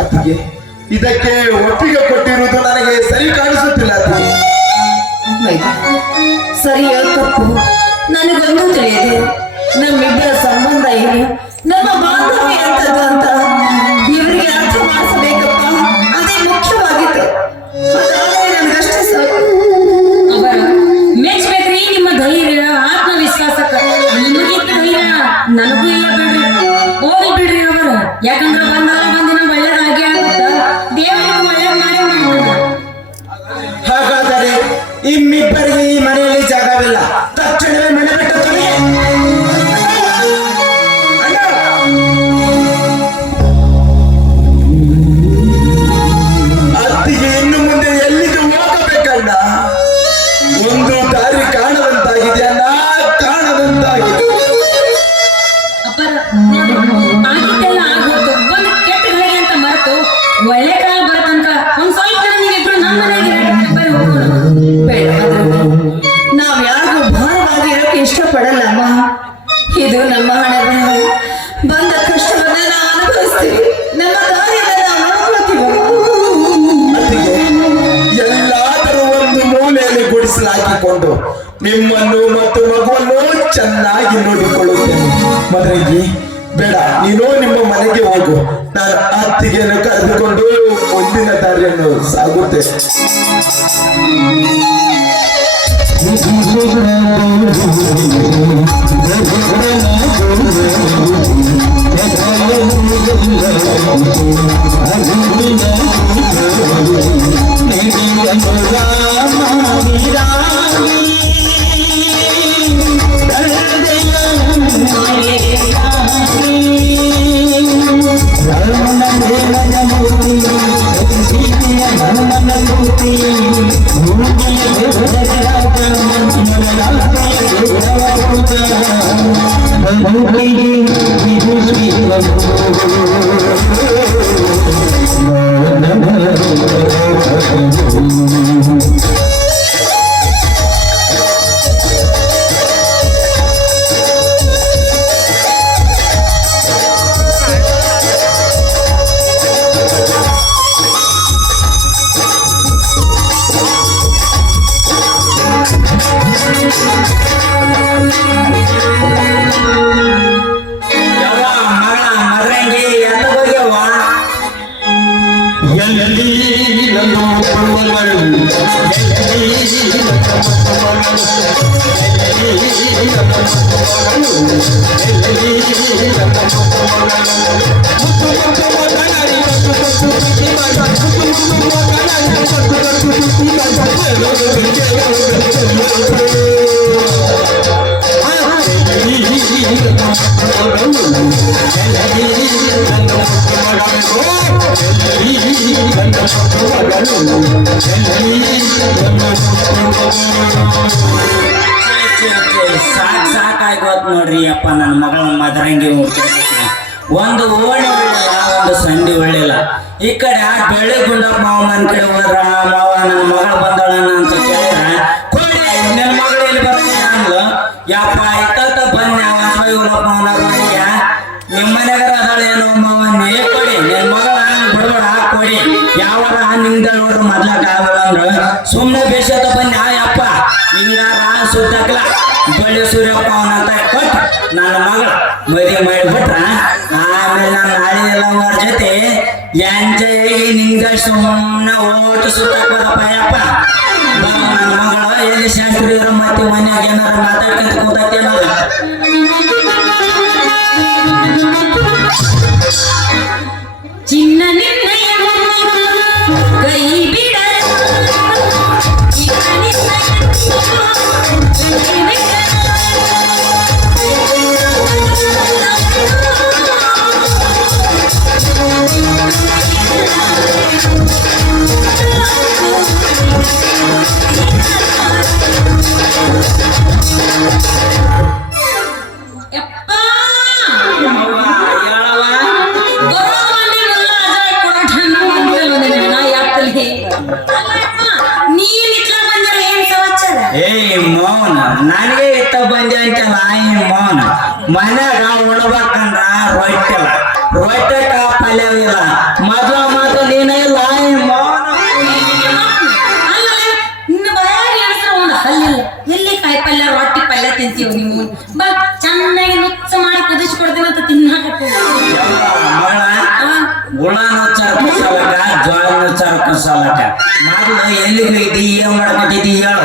ಅತ್ತಿಗೆ ಇದಕ್ಕೆ ಒಪ್ಪಿಗೆ ಕೊಟ್ಟಿರುವುದು ನನಗೆ ಸರಿ ಕಾಣಿಸುತ್ತಿಲ್ಲ ಅತ್ತಿಗೆ. ಸರಿಯೋ ತಪ್ಪು ನನಗೊಂದು ತಿಳಿಯದೆ. ನಮ್ಮಿಬ್ಬರ ಸಂಬಂಧ ಏನು, ನಮ್ಮ ಬಾಂಧವ್ಯ ಎಂತದ್ದು ಅಂತ ಇವರಿಗೆ ಅರ್ಥ ಮಾಡಿಸಬೇಕಪ್ಪ. ಅದೇ ಮುಖ್ಯವಾಗಿತ್ತು. ಅದಾದರೆ ನನಗಷ್ಟೇ ಸಾಕು. ಅವರ ಮೆಚ್ಬೇಕ್ರಿ ನಿಮ್ಮ ಧೈರ್ಯ ಆತ್ಮವಿಶ್ವಾಸಕ್ಕ. ನಿಮಗಿಂತ ಧೈರ್ಯ ನನಗೂ ಇಲ್ಲ ಬಿಡ್ರಿ. ಹೋಗಿ ಬಿಡ್ರಿ ಅವರು. ಯಾಕಂದ್ರೆ ಒಂದಿನ ಒಳ್ಳೇದಾಗಿ ಆಗುತ್ತ. ದೇವರಿಗೂ ಒಳ್ಳೇದ್ ಮಾಡಿ ಮಾಡ್ತಾನೆ. ಹಾಗಾದರೆ ನಿಮ್ಮಿಬ್ಬರಿಗೆ ಈ ಮನೆಯಲ್ಲಿ ಜಾಗವಿಲ್ಲ. ತಕ್ಷಣವೇ ಮನೆ ಬಿಟ್ಟು ತೊಲಗಿ. ಅಣ್ಣ! ಅತ್ತಿಗೆ ಇನ್ನು ಮುಂದೆ ಎಲ್ಲಿಗೆ ಹೋಗಬೇಕಣ್ಣ? ಒಂದು ದಾರಿ ಕಾಣದಂತಾಗಿದೆ ಅಣ್ಣ, ಕಾಣದಂತಾಗಿದೆ. ಅಪ್ಪರ ಆಗಿದ್ದೆಲ್ಲ ಆಗೋತು. ಒಂದು ಕೆಟ್ಟ ಗಳಿಗೆ ಅಂತ ಮರೆತು ಒಳ್ಳೆ ಕಾಲ ಬರ್ತಂತ ಒಂದ್ ಸ್ವಲ್ಪ ಜನ ನೀವಿಬ್ರು ನಮ್ಮ ಮನೆಗೆ ಬರ್ರಿ ಹೋಗೋಣ. ಬೇಡ, ನಾವ್ ಯಾರಿಗೂ ಭಾರವಾಗಿ ಇರೋಕೆ ಇಷ್ಟಪಡಲ್ಲ ಅಮ್ಮ. ಇದು ನಮ್ಮ ಹಣೆ ಬರಹ. ಬಂದ ಕಷ್ಟವನ್ನ ನಾವು ಅನುಭವಿಸ್ತೀವಿ. ನಮ್ಮ ದಾರಿಯನ್ನ ನಾವು ನೋಡ್ಕೊಳ್ತೀವಮ್ಮ. ಅತ್ತಿಗೆ ಎಲ್ಲಾದರೂ ಒಂದು ಮೂಲೆಯಲ್ಲಿ ಗುಡಿಸಲಾಕಿಕೊಂಡು ನಿಮ್ಮನ್ನು ಮತ್ತು ಮಗುವನ್ನು ಚೆನ್ನಾಗಿ ನೋಡಿಕೊಳ್ಳುತ್ತೇನೆ. ಮದುವೆಗೆ ಬೇಡ, ನೀನು ನಿಮ್ಮ ಮನೆಗೆ ಹೋಗು. ನಾನು ಅತ್ತಿಗೆಯನ್ನು ಕರೆದುಕೊಂಡು ಮುಂದಿನ ದಾರಿಯನ್ನು ಸಾಗುತ್ತೇನೆ. ಸಾಕಾಗೋತ್ ನೋಡ್ರಿ ಅಪ್ಪ. ನನ್ನ ಮಗಳ ಮದರಂಗಿ ಒಂದು ಓಣಿ ಒಳ್ಳಿಲ್ಲ, ಒಂದು ಸಂಧಿ ಒಳ್ಳಿಲ್ಲ. ಈ ಕಡೆ ಬೆಳ್ಳಿ ಗುಂಡಪ್ಪ ಮಾವ ಮನ್ ಕಡೆ ಹೋದ್ರ ಮಾವ ನನ್ನ ಮಗಳು ಬಂದಳನ ಅಂತ ಕೇಳಿದ್ರ ಕೊಡಿ ನನ್ನ ಮಗಳು ಎಲ್ಲಿ ಬರ್ತೀನಿ ಅಂದ್ಲು. ಯಪ್ಪ ಇತ್ತ ಬನ್ನಿ ಅವನಪ್ಪ ಮಾವನ ಮನೆಯ ನಿಮ್ಮ ಮನೆಗಾರ ಅದಾಳೇನೋ ಮಾವ ನೀ ಕೊಡಿ ನನ್ನ ಮಗಳ ಬಿಡ್ಬೇಡ ಕೊಡಿ. ಯಾವಾಗ ನಿಮ್ದ ನೋಡ್ರಿ ಮೊದ್ಲಕ್ಕ ಆಗಲ್ಲ ಅಂದ್ರು ಸುಮ್ಮನೆ ಬೇಸತ್ತ ಬನ್ನಿ. ಯಪ್ಪ ಹಿಂಗಾರ ಸುತ್ತಕ್ಲ ಬಳ್ಳಿ ಸೂರ್ಯಪ್ಪ ಅವನಂತ ಕೊಟ್ಟು ನನ್ನ ಮಗಳ ಮದುವೆ ಮಾಡಿಬಿಟ್ರ ಆಮೇಲೆ ನನ್ನ ನಾಳಿನೆಲ್ಲ ಅವ್ರ ಜೊತೆ ಎಂಜಾಯಿ ನಿಂಗ ಸುಮ್ಮನೆ ಓಟು ಸುತ್ತಕ್ಕೋದಪ್ಪ. ಯಪ್ಪ ನನ್ನ ಮಗಳ ಎಲ್ಲಿ ಶಾಸ್ತ್ರಿ ಇರೋ ಮತ್ತೆ ಮನ್ಯಾಗ ಏನಾರ ಮಾತಾಡ್ಕೊಂತ ಕೂತೈತಿ ಅನ್ನೋದು. ಚಿನ್ನ ನಿನ್ನಯ ಕೈ ಬಿಡ ಮೌನ ನನಗೆ ಇತ್ತ ಬಂದೆ ಅಂತಲ್ಲ ಮೌನ ಮನ್ಯಾಗ ಉಣ್ಬೇಕಂದ್ರ ರೊಟ್ಟಿಲ್ಲ, ರೊಟ್ಟೆ ಪಲ್ಯವಿಲ್ಲ. ಮೊದ್ಲು ಗುಳಾನು ಚರಕ ಸಾಲಕ ಜೋಳನು ಚರಕ ಸಾಲಕ ಮೊದಲು ಎಲ್ಲಿಗೆ ಹೋಗಿದ್ದಿ ಏನ್ ಮಾಡ್ಕೊತಿದ್ದಿ ಹೇಳು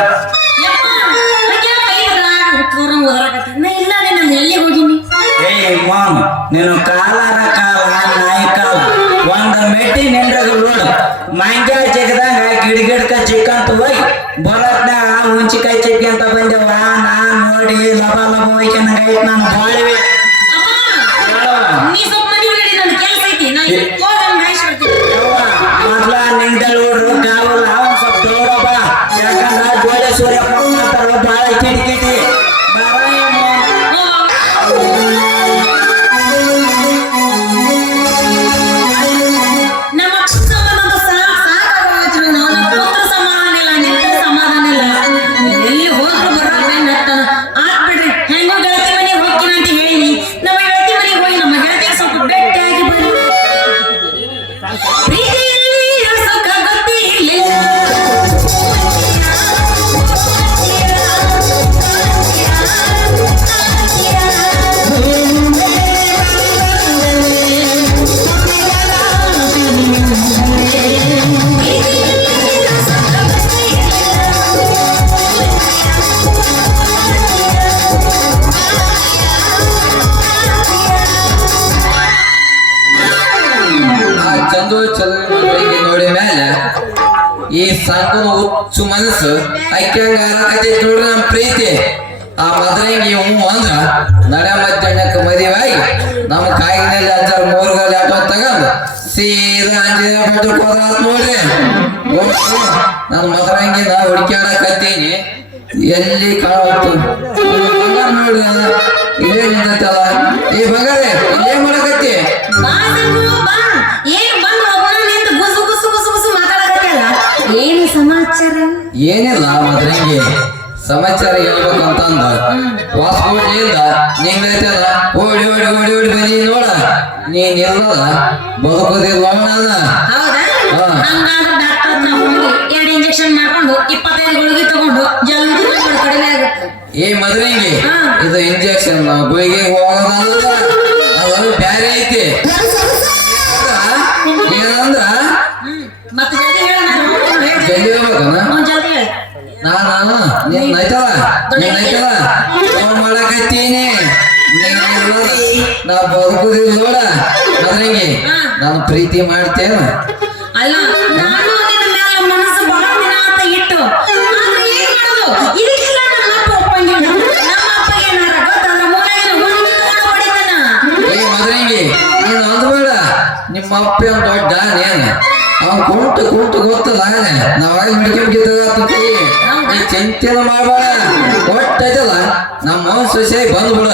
ಇಲ್ಲ ನಾನು ಎಲ್ಲಿ ಹೋಗಿನಿ ಏ ಮಾಮ್ ನೀನು ಕಾಲಾರ ಕಾಲ ನಾಯಿ ಕಾಲ ಒಂದ ಮೆಟ್ಟಿ ನಿಂದ್ರಾಗ ನೋಡು ಮಂಗ್ಯ ಚಿಕ್ಕದಂಗ ಗಿಡಗಿಡ್ಕ ಚಿಕ್ಕಂತ ಹೋಗಿ ಬರತ್ನಾಗ ಹುಂಚಿಕಾಯಿ ಚಿಕ್ಕಿ ಅಂತ ಬಂದೆವ ನಾನ್ ನೋಡಿ ಲಬ ಲಬ ಹೋಯ್ಕಂದಂಗಾಯ್ತು ನಾನು ಬಾಳಿವೆ ನೀ ಸ್ವಲ್ಪ ಮನೆ ಬಿಡಿ ನನ್ನ ಕೆಲಸ ಐತಿ ನಾನು ಹೋಗಂಗ್ ಹಾಯಿಸ್ಬಿಡ್ತೀನಿ ಮೊದ್ಲ ನಿಂದಲ್ ನೋಡ್ರು ಕಾವಲ್ಲ ಅವನ್ ಸ್ವಲ್ಪ ದೌಡಪ್ಪ ಯಾಕಂದ್ರ ಗೋಳೆ ಸೂರ್ಯಪ್ಪ ಅಂತಾರ ಬಾಳ ಕಿಟಕಿಟಿ ನಮ್ಮ ಸಂಬಂಧ ಸಾಕಾಗೋಯ್ತು ನಮ್ಮ ಪುತ್ರ ಸಮಾಧಾನ ಇಲ್ಲ ನಿಂತ ಸಮಾಧಾನ ಇಲ್ಲ ಎಲ್ಲಿ ಹೋದ್ರು ಬರೋದೇ ನರ್ತನ ಆತ್ ಬಿಡ್ರಿ ಹೆಂಗೋ ಗೆಳತಿ ಮನೆಗೆ ಹೋಗ್ತೀನಿ ಅಂತ ಹೇಳಿ ನಮ್ಮ ಗೆಳತಿ ಮನೆಗೆ ಹೋಗಿ ನಮ್ಮ ಗೆಳತಿಗೆ ಸ್ವಲ್ಪ ಭೇಟಿಯಾಗಿ ಬರ್ರಿ ಪ್ರೀತಿಯಲ್ಲಿ ಸುಖ ಗೊತ್ತಿಲ್ಲ ಆ ಚಂದು ಚಂದ್ರನಿಗೆ ನೋಡಿ ಮೇಲೆ ಈ ಸಂಕನ ಹುಚ್ಚು ಮನಸ್ಸು ಅಕ್ಕಂಗ ನೋಡ್ರಿ ನಮ್ಮ ಪ್ರೀತಿ ಆ ಮದ್ರಂಗಿ ಹ್ಞೂ ಅಂದ್ರ ನಡೆ ಮಧ್ಯಾಹ್ನಕ್ಕೆ ಮದುವೆಯಾಗಿ ನಮ್ಮ ಕಾಯಿನಲ್ಲಿ 5-6 ಗಾಲಿ ಆಟೋ ತಗೊಂಡು ಸೀದಾ ಆಂಜನೇಯ ಬೆಟ್ಟಕ್ಕೆ ಹೋದ್ರಾತ್ ನೋಡ್ರಿ ನನ್ನ ಮದ್ರಂಗಿನ ಹುಡುಕ್ಯಾಡಕತ್ತೀನಿ ಎಲ್ಲಿ ಕಾಣತ್ತು ಬಂಗಾರ ನೋಡ್ರಿ ಇಲ್ಲೇ ನಿಂತಲ್ಲ ಈ ಬಂಗಾರೆ ಇಲ್ಲೇ ಮಾಡಕತ್ತಿ ಬಾ ಸಂಗು, ಬಾ. ಏನ್ ಬಂದು ಒಬ್ಬನ ನಿಂತು ಗುಸು ಗುಸು ಗುಸು ಗುಸು ಮಾತಾಡಕತ್ತಿಯಲ್ಲ ಏನು ಸಮಾಚಾರ ಏನಿಲ್ಲ ಮದ್ರಂಗಿ ಸಮಾಚಾರ ಹೇಳ್ಬೇಕಂತಂದ ಹೊಸಕೋಟೆಯಿಂದ ನಿಂಗೈತಲ್ಲ ಓಡಿ ಓಡಿ ಓಡಿ ಓಡಿ ಬನ್ನಿ ನೋಡ ನೀನ್ ಇಲ್ಲದ ಬದುಕೋದಿಲ್ಲ ಹೌದಾ ಹಾ. ಹಂಗಾದ್ರೆ ಡಾಕ್ಟರ್ ಹತ್ರ ಹೋಗಿ 2 ಇಂಜೆಕ್ಷನ್ ಮಾಡ್ಕೊಂಡು 25 ಗುಳಿಗೆ ತಗೊಂಡು ಜಲ್ದಿ ಕಡಿಮೆ ಆಗುತ್ತೆ ಈ ಮದ್ರಂಗಿ ಹಾ. ಇದು ಇಂಜೆಕ್ಷನ್ ಗುಳಿಗೆ ಹೋಗೋದಲ್ಲ ಅದು ಬ್ಯಾರೆ ಐತಿ ಏನಂದ್ರ ಮತ್ತೆ ಜಲ್ದಿ ಹೇಳ ನಾನು ಹೇಳ್ತೀನಿ. ಜಲ್ದಿ ಹೇಳ್ಬೇಕನ ಜಲ್ದಿ ಹೇಳ ನಾನು ನೀನ್ ಐತಲ್ಲ ಫೋನ್ ಮಾಡಕತ್ತೀನಿ ನಾ ಬದುಕುದಿಲ್ಲ ನೋಡ ಮದ್ರಂಗಿ ನಾನು ಪ್ರೀತಿ ಮಾಡ್ತೇನ ಅಲ್ಲ ನಾನು ನಿನ್ನ ಮೇಲೆ ಮನಸ್ಸು ಬಹಳ ದಿನ ಅಂತ ಇಟ್ಟು ಆದ್ರೆ ಏನ್ ಮಾಡೋದು ಇದಕ್ಕೆಲ್ಲ ನಮ್ಮ ಅಪ್ಪ ಒಪ್ಪಂಗಿಲ್ಲ ನಮ್ಮ ಅಪ್ಪ ಏನಾರ ಗೊತ್ತಲ್ಲ ಮೂಲೆಗೆ ಒಂದು ಹೊಡಿತಾನ ಏ ಮದ್ರಂಗಿ ನೀನು ಅಂದ್ಬೇಡ ನಿಮ್ಮ ಅಪ್ಪ ಒಂದು ದೊಡ್ಡ ನೇನ ಅವ್ನು ಕುಂಟು ಗೊತ್ತಲ್ಲ ನಾವಾಗ ಮಿಡ್ಕೊಂಡ್ಬಿಟ್ಟಿದ್ದ ನೀ ಚಿಂತೆನ ಮಾಡ್ಬೇಡ ಒಟ್ಟೈತಲ್ಲ ನಮ್ಮ ಅವನ್ ಸೊಸೆ ಬಂದ್ಬಿಡ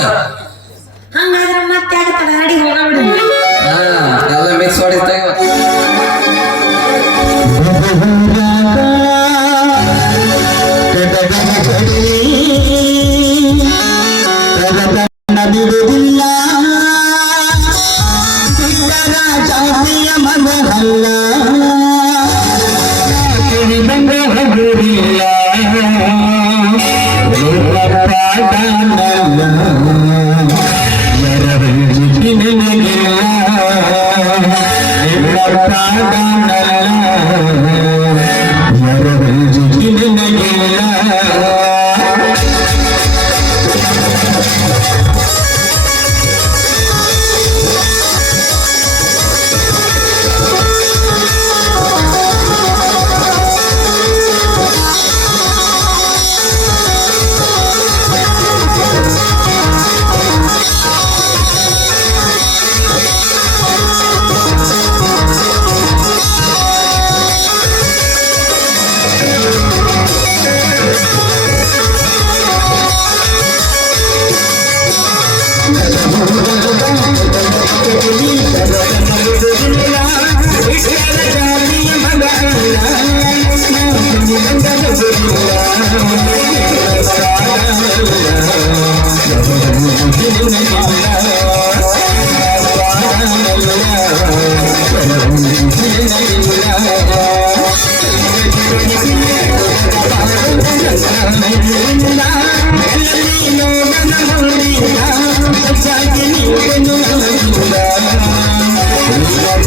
ಹಂಗಾದ್ರೆ ಮತ್ತೆ ಯಾಕೆ ತಡಾಡಿ ಹೋಗಬಿಡು ಎಲ್ಲ ಮಿಕ್ಸ್ ಹೊಡಿತಾಗ Thank you.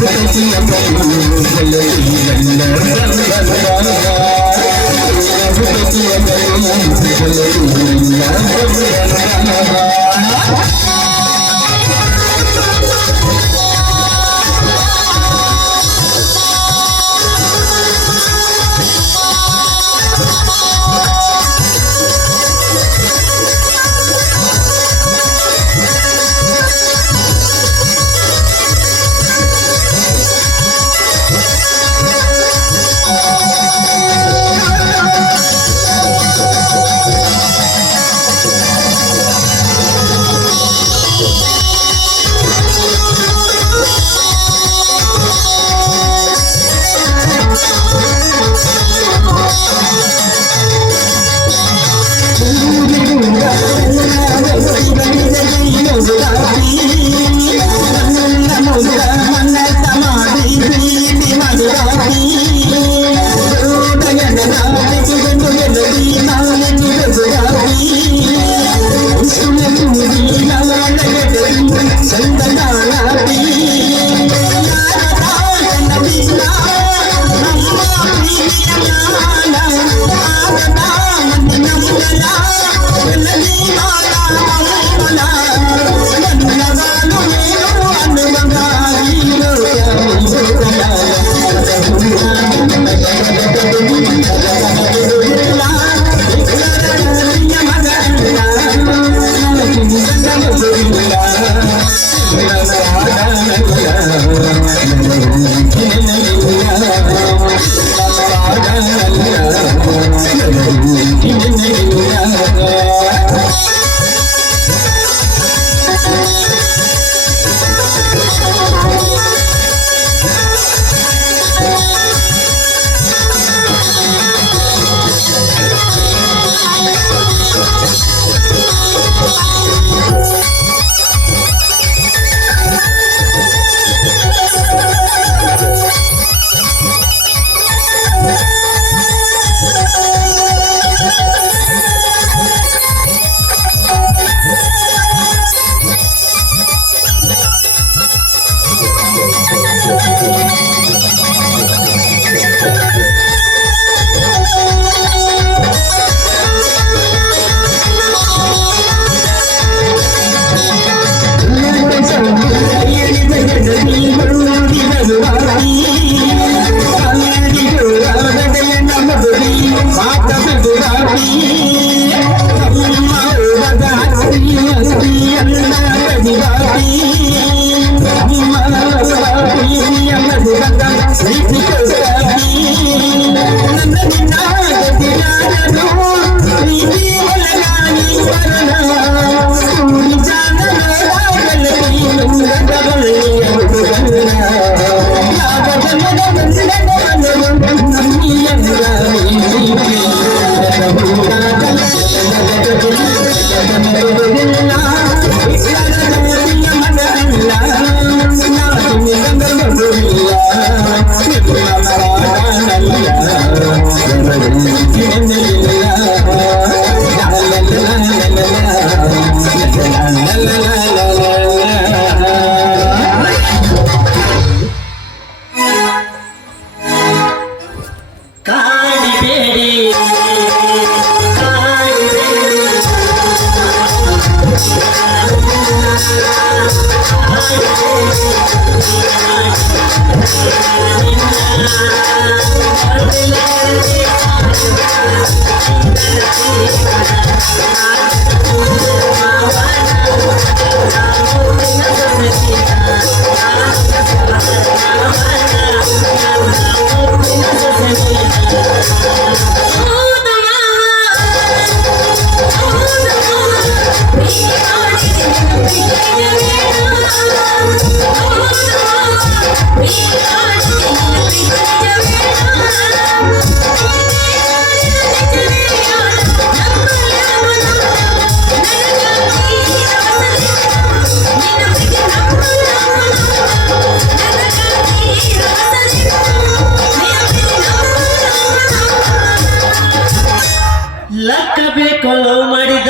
ಮಾಡಿದ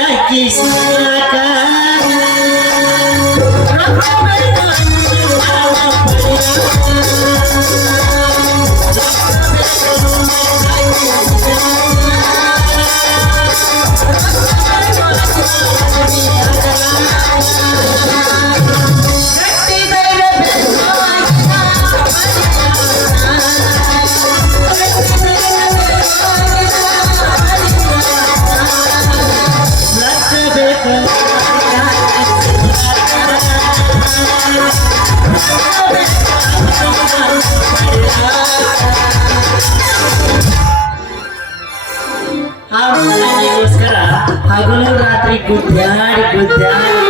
ಗುದ್ದಾಡಿ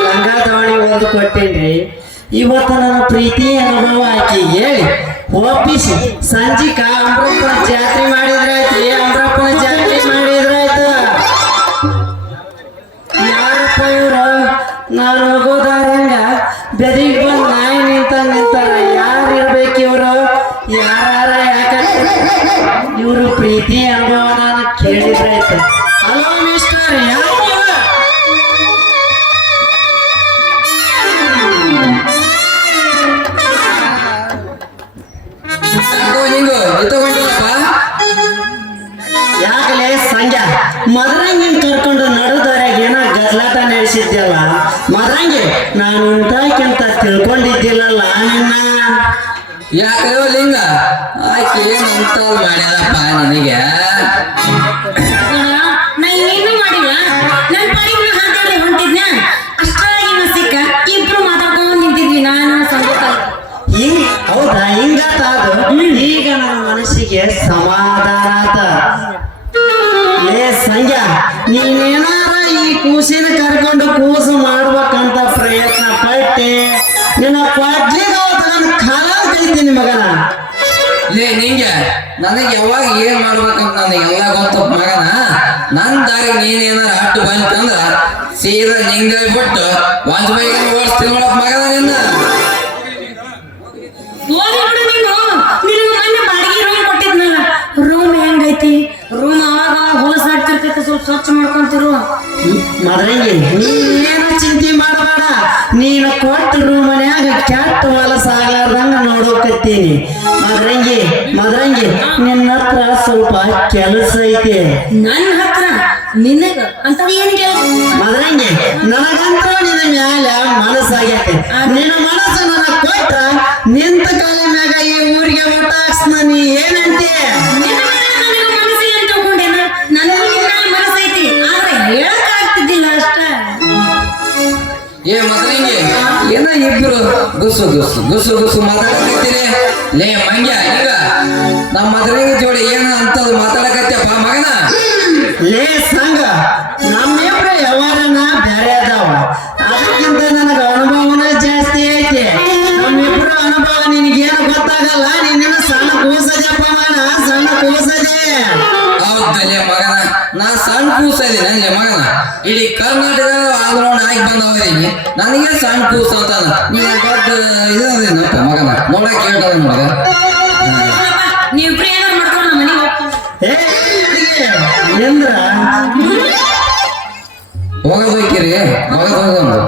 ಲಂಗ ದಾವಣಿ ಒಂದು ಕೊಟ್ಟೇನ್ರಿ. ಇವತ್ತು ನನ್ನ ಪ್ರೀತಿ ಅನುಭವ ಆಕಿ ಹೇಳಿ ಒಪ್ಪಿಸಿ ಸಂಜಿಕ ಅಮೃತಪುರ ಜಾತ್ರೆ ಮಾಡಿದ್ರಾಯ್ತು. ಅಮೃತಪುರ ಜಾತ್ರೆ ಮಾಡಿದ್ರಾಯ್ತು. ಯಾರಪ್ಪ ಇವ್ರು? ನಾನು ಹೋಗೋದಾರಂಗ ಬೆದಿಗೆ ಬಂದು ನಾಯಿ ನಿಂತಾರ. ಯಾರು ಇರ್ಬೇಕು ಇವ್ರು? ಯಾರ ಯಾಕಂದ್ರೆ ಇವ್ರು ಪ್ರೀತಿ ಅನುಭವ ನಾನು ಕೇಳಿದ್ರಾಯ್ತು. ಹಲೋ ಮಿಸ್ಟರ್, ಯಾರು ಹಿಂಗು ಎತ್ತಗೊಂಡಿಲ್ಲಪ್ಪ. ಯಾಕಲೇ ಸಂಜೆ ಮದ್ರಂಗಿನ ಕರ್ಕೊಂಡು ನಡುದವರೆಗೆ ಏನೋ ಗದ್ಲಾಟ ನಡೆಸಿದ್ಯಲ್ಲ ಮದ್ರಂಗಿ, ನಾನು ಇಂತಕ್ಕಿಂತ ತಿಳ್ಕೊಂಡಿದ್ದಿಲ್ಲಲ್ಲ ನಿನ್ನ. ಯಾಕೋ ಲಿಂಗ ಆಕೆ ಏನಂತ ಮಾಡ್ಯಾರಪ್ಪ ನನಗೆ? ನಾ ಇನ್ನೇನು ಮಾಡಿಲ್ಲ. ನನ್ನ ಪಾಡಿಗೆ ನಾ ಹಾಗಾದ್ರೆ ಹೊಂಟಿದ್ನ. ಅಷ್ಟಾಗಿ ನಾ ಸಿಕ್ಕ ಇಬ್ರು ಮಾತಾಡ್ಕೊಂಡು ನಿಂತಿದ್ವಿ ನಾನು ಸಂಗೀತ. ಹೌದಾ? ಹಿಂಗಾತ ಅದು. ಈಗ ನನ್ನ ಮನಸ್ಸಿಗೆ ಸಮಾಧಾನ ಆತ. ಏ ಸಂಜೆ, ನೀನೇನಾರ ಈ ಕೂಸಿನ ಕರ್ಕೊಂಡು ಕೂಸು ಮಾಡ್ಬೇಕಂತ ಪ್ರಯತ್ನ ಪಟ್ಟೆ, ನಿನ್ನ ಕೊಡ್ಲಿಗೆ ನನ್ನ ಕಾಲ ಕೈತೀನಿ ಮಗನ. ಲೇ ನಿಂಗೆ ನನಗೆ ಯಾವಾಗ ಏನ್ ಮಾಡ್ಬೇಕಂತ ನನಗೆಲ್ಲ ಗೊತ್ತಪ್ಪ ಮಗನ. ನನ್ ದಾರಿ ನೀನೇನಾರ ಅಡ್ಡು ಬಂತಂದ್ರ ಸೀದಾ ನಿಂಗೆ ಬಿಟ್ಟು ಒಂದ್ ಬೈಗ ಓಡಿಸ್ತೀನಿ ನೋಡಪ್ಪ ಮಗನ ನಿನ್ನ. ಹೋಗ್ಬಿಡು ನೀನು. ನಿನಗೆ ಮೊನ್ನೆ ಬಾಡಿಗೆ ರೂಮ್ ಕೊಟ್ಟಿದ್ನಲ್ಲ, ರೂಮ್ ಹೆಂಗೈತಿ? ರೂಮ್ ಅವಾಗ ಹೊಲಸ ಆಗ್ತಿರ್ತೈತೆ, ಸ್ವಲ್ಪ ಸ್ವಚ್ಛ ಮಾಡ್ಕೊಂತಿರು. ಮದ್ರಂಗಿ, ನೀನೇನು ಚಿಂತೆ ಮಾಡಬೇಡ. ನೀನು ಕೊಟ್ಟ ರೂಮನ್ಯಾಗ ಕೆಟ್ಟ ಹೊಲಸ ಆಗ್ಲಾರ್ದಂಗ ನೋಡೋಕತ್ತೀನಿ. ಮದ್ರಂಗಿ ನಿನ್ನ ಹತ್ರ ಸ್ವಲ್ಪ ಕೆಲಸ ಐತಿ. ನನ್ನ ಹತ್ರ ನಿನಗ ಅಂತದ್ ಏನ್ ಕೆಲಸ? ಮದ್ರಂಗಿ, ನನಗಂತೂ ನಿನ್ನ ಮ್ಯಾಲ ಮನಸ್ಸಾಗೈತಿ. ನಿನ್ನ ಮನಸ್ಸು ನನಗ ಕೊಟ್ಟ ನಿಂತ ಕಾಲ ಮ್ಯಾಗ ಈ ಊರಿಗೆ ಊಟ ಹಾಕ್ಸ್ನ. ನೀ ಏನಂತೀಯ? ನಿನ್ನ ಮೇಲೆ ನನಗೆ ಮನಸ್ಸಿಗೆ ಅಂತ ತಗೊಂಡೇನ? ನನಗೂ ನಿನ್ನ ಮನಸ್ಸೈತಿ, ಆದ್ರೆ ಹೇಳಕ್ ಆಗ್ತಿದ್ದಿಲ್ಲ ಅಷ್ಟ. ಏ ಮದ್ರಂಗಿ, ಏನ ಇಬ್ರು ಗುಸು ಮಾತಾಡಕತ್ತೀರಿ? ಲೇ ಮಂಗ್ಯ, ಈಗ ನಮ್ಮ ಮದ್ರಂಗಿ ಜೋಡಿ ಏನ ಅಂತದ್ ಮಾತಾಡಕತ್ತಪ್ಪ ಮಗನ? ಲೇ ಸಂಘ, ನಮ್ಮಿಬ್ರ ವ್ಯವಹಾರನ ಬೇರೆ ಅದಾವ. ಅದಕ್ಕಿಂತ ನನಗ ಅನುಭವನ ಜಾಸ್ತಿ ಐತಿ. ನಮ್ಮಿಬ್ರ ಅನುಭವ ನಿನಗೇನು ಗೊತ್ತಾಗಲ್ಲ. ನೀನೇನು ಸಣ್ಣ ಕೂಸದಪ್ಪ ಮಗನ, ಸಣ್ಣ ಕೂಸದೆ. ಹೌದಲ್ಲೇ ಮಗನ, ನಾ ಸಣ್ಣ ಕೂಸದಿನ ಲೇ ಮಗನ. ಇಡೀ ಕರ್ನಾಟಕ ಆಂದೋಲನ ಆಗಿ ಬಂದವರಿಗೆ ನನಗೆ ಸಣ್ಣ ಕೂಸ ಅಂತಾನ. ನೀನು ದೊಡ್ಡ ಇದೇನಪ್ಪ ಮಗನ, ನೋಡಕ್ ಕೇಳ್ತದ ಮಗ. ನೀವಿಬ್ರು ಏನಾರು ಮಾಡ್ಕೊಂಡು ನಮ್ಮ ಮನೆಗೆ ಹೋಗ್ತೀನಿ. ಎಂದ್ರ ಹೋಗೋದಕ್ಕಿರಿ ಹೋಗೋದು.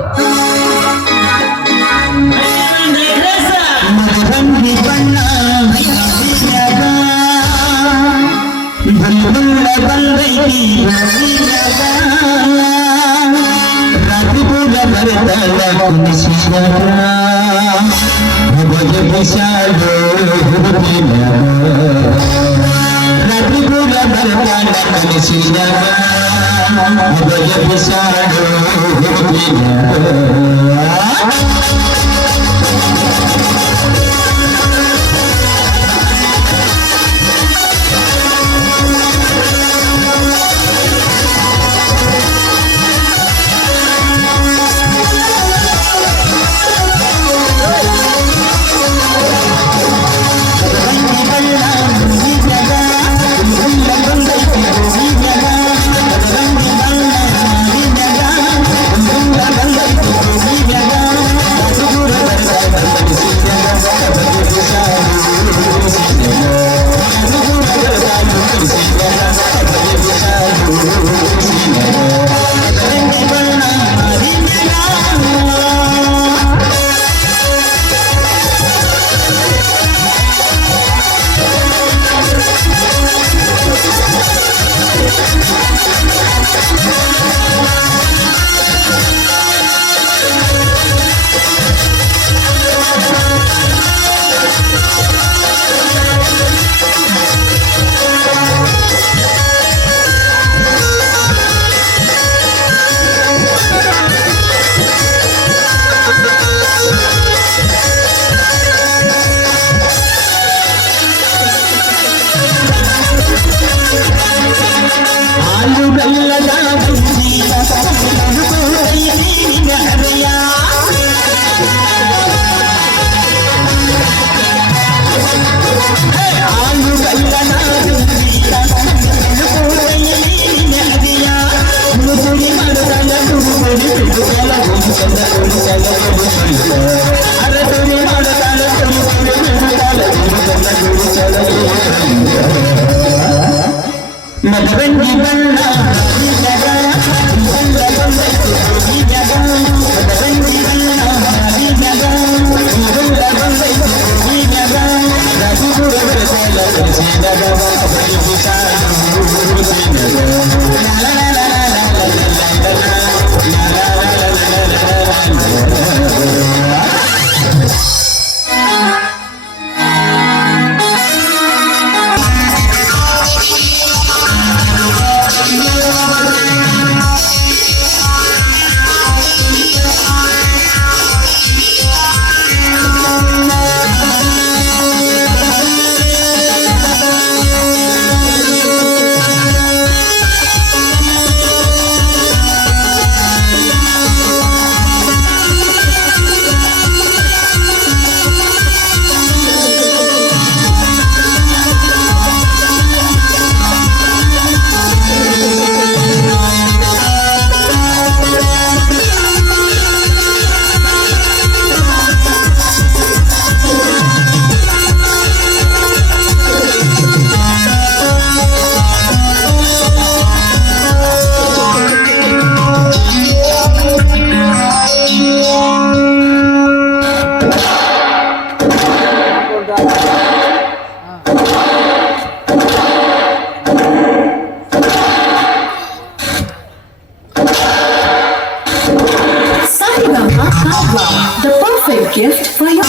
The perfect gift for your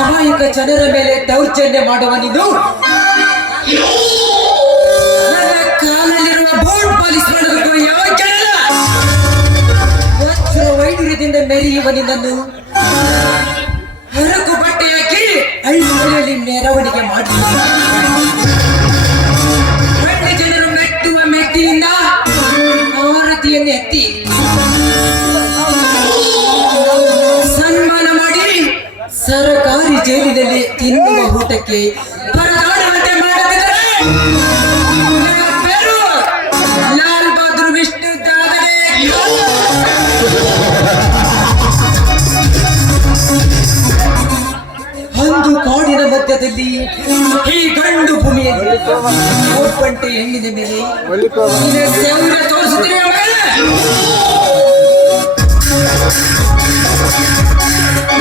ಅಮಾಯಕ ಜನರ ಮೇಲೆ ದೌರ್ಜನ್ಯ ಮಾಡುವ ನೀನು ನನ್ನ ಕಾಲಲ್ಲಿರುವ ಬೋರ್ಡ್ ಪಾಲಿಸ್ ಮಾಡಬೇಕು ಯಾವ ಕೇಳಲ್ಲ. ವಜ್ರ ವೈಡೂರ್ಯದಿಂದ ಮೆರೆಯುವ ನಿನ್ನನ್ನು ಹರಕು ಬಟ್ಟೆ ಹಾಕಿ ಹಳ್ಳಿಯಲ್ಲಿ ಮೆರವಣಿಗೆ ಮಾಡಿ ಬಟ್ಟೆ ಜನರು ಮೆಟ್ಟುವ ಮೆಟ್ಟಿಯಿಂದ ಆರತಿಯನ್ನು ಎತ್ತಿ ಸನ್ಮಾನ ಮಾಡಿ ಸರಕಾರಿ ಜೈಲಿನಲ್ಲಿ ತಿನ್ನುವ ಊಟಕ್ಕೆ ಪರದಾಡುವಂತೆ ಮಾಡುತ್ತಿದ್ದಾರೆ. ನನ್ನ ಪೇರು ಲಾಲ್ ಬಹದ್ದೂರ್ ವಿಷ್ಣು ದಾದರೇ. ಒಂದು ಕಾಡಿನ ಮಧ್ಯದಲ್ಲಿ ಈ ಗಂಡು ಭೂಮಿಯಲ್ಲಿ ಒಬ್ಬಂಟೆ ಹೆಣ್ಣಿನ ಮೇಲೆ ಸೌರ್ಯ ತೋರಿಸುತ್ತಿರುವ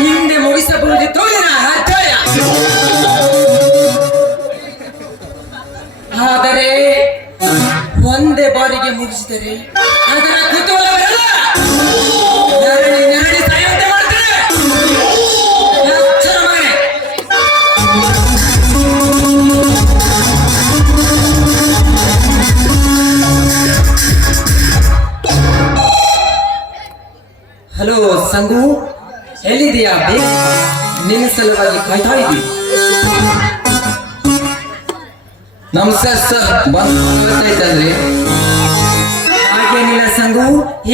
ಹಿಂದೆ ಮುಗಿಸಬಹುದಿತ್ತು ನಿನ್ನ ಅಧ್ಯಾಯ. ಆದರೆ ಒಂದೇ ಬಾರಿಗೆ ಮುಗಿಸಿದರೆ ಅದರ ಕುತೂಹಲವೆಲ್ಲ ನರಳಿ ನರಳಿ ಸಾಯುವಂತೆ ಮಾಡ್ತಾರೆ. ಎಚ್ಚರ ಮಗನೇ. ಹಲೋ ಸಂಗು, ಎಲ್ಲಿದೆಯಾ? ಬೇಗ ನಿನ್ನ ಸಲುವಾಗಿ ಕಾಯ್ತಾ ಇದ್ದೀವಿ. ನಮಸ್ಕಾರ ಸರ್, ಬಂದ್ರಿ? ಹಾಗೇನಿಲ್ಲ ಸಂಗು,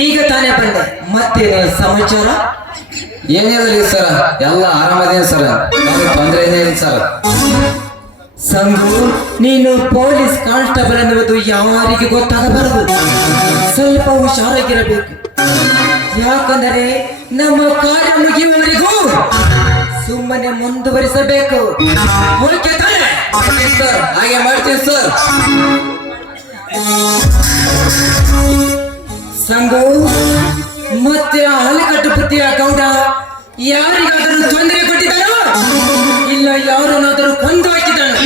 ಈಗ ತಾನೇ ಬಂದೆ. ಮತ್ತೇನು ಸಮಾಚಾರ? ಏನಿಲ್ಲ ಸರ್, ಎಲ್ಲ ಆರಾಮದೇನು ಸರ್, ತೊಂದರೆ ಏನಿಲ್ಲ ಸರ್. ಸಂಗು, ನೀನು ಪೊಲೀಸ್ ಕಾನ್ಸ್ಟೇಬಲ್ ಅನ್ನುವುದು ಯಾರಿಗೆ ಗೊತ್ತಾಗಬಾರದು. ಸ್ವಲ್ಪ ಹುಷಾರಾಗಿರಬೇಕು. ಯಾಕಂದರೆ ನಮ್ಮ ಕಾರ್ಯ ಮುಗಿಯುವವರೆಗೂ ಸುಮ್ಮನೆ ಮುಂದುವರಿಸಬೇಕು. ಓಕೆ ತಾನೆ? ಸರ್, ಹಾಗೆ ಮಾಡ್ತೀನಿ ಸರ್. ಸಂಗು, ಮತ್ತೆ ಆ ಹಲಕಟ್ಟು ಪತಿಯ ಗೌಡ ಯಾರಿಗಾದರೂ ತೊಂದರೆ ಕೊಟ್ಟಿದ್ದಾನೋ ಇಲ್ಲ ಯಾರನ್ನಾದರೂ ಕೊಂದು ಹಾಕಿದ್ದಾನೋ?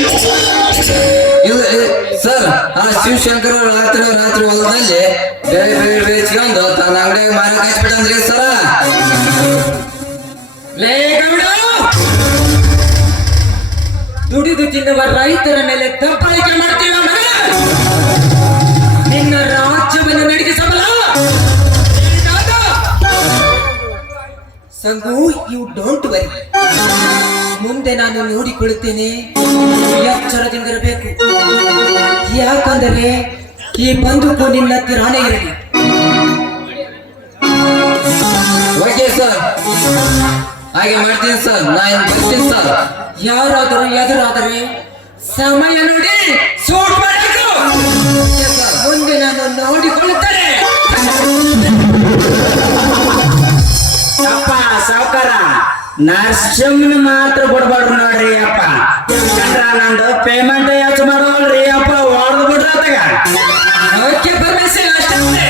ಸರ್, ಆ ಶಿವಶಂಕರ ರಾತ್ರಿ ಹೊಲದಲ್ಲಿ ಬೇರೆ ಬೇರೆ ಬೇಯಿಸ್ಕೊಂಡು ತನ್ನ ಅಂಗಡಿಯಾಗ ಮಾರಕ್ ಹಾಕ್ಬಿಟ್ಟಂದ್ರಿ ಸರ. ಲೇ ಗೌಡ, ದುಡಿದು ತಿನ್ನುವ ರೈತರ ಮೇಲೆ ದಬ್ಬಾಳಿಕೆ ಮಾಡ್ತೀವ ಮಗ. ನಿನ್ನ ರಾಜ್ಯವನ್ನು ನಡಗಿಸಬಲ್ಲ ಸಂಗು, ಯು ಡೋಂಟ್ ವರಿ. ಮುಂದೆ ನಾನು ನೋಡಿಕೊಳ್ಳುತ್ತೇನೆ. ಎಚ್ಚರದಿಂದಿರಬೇಕು. ಯಾಕಂದರೆ ಈ ಬಂದೂಕು ನಿನ್ನ ಹತ್ತಿರಾನೇ ಇರಲಿ. ಓಕೆ ಸರ್, ಹಾಗೆ ಮಾಡ್ತೀನಿ ಸರ್. ನಾನು ಬರ್ತೀನಿ ಸರ್. ಯಾರಾದರೂ ಎದುರಾದರೆ ಸಮಯ ನೋಡಿ ಸೂಟ್ ಮಾಡಬೇಕು. ಮುಂದೆ ನಾನು ನೋಡಿಕೊಳ್ಳುತ್ತೇನೆ. ಅಪ್ಪ ಸಾವುಕಾರ ನರ್ಸಮ್ಮನ ಮಾತ್ರ ಬಿಡ್ಬಾರ್ದು ನೋಡ್ರಿ ಅಪ್ಪ. ಯಾಕಂದ್ರ ನಂದು ಪೇಮೆಂಟ್ ಹೆಚ್ಚು ಮಾಡೋಲ್ರಿ ಅಪ್ಪ. ಹೊಡೆದು ಬಿಡ್ರ ಅತ್ತಾಗ. ಓಕೆ ಪರಮೇಶ್ವರ, ಅಷ್ಟೇ.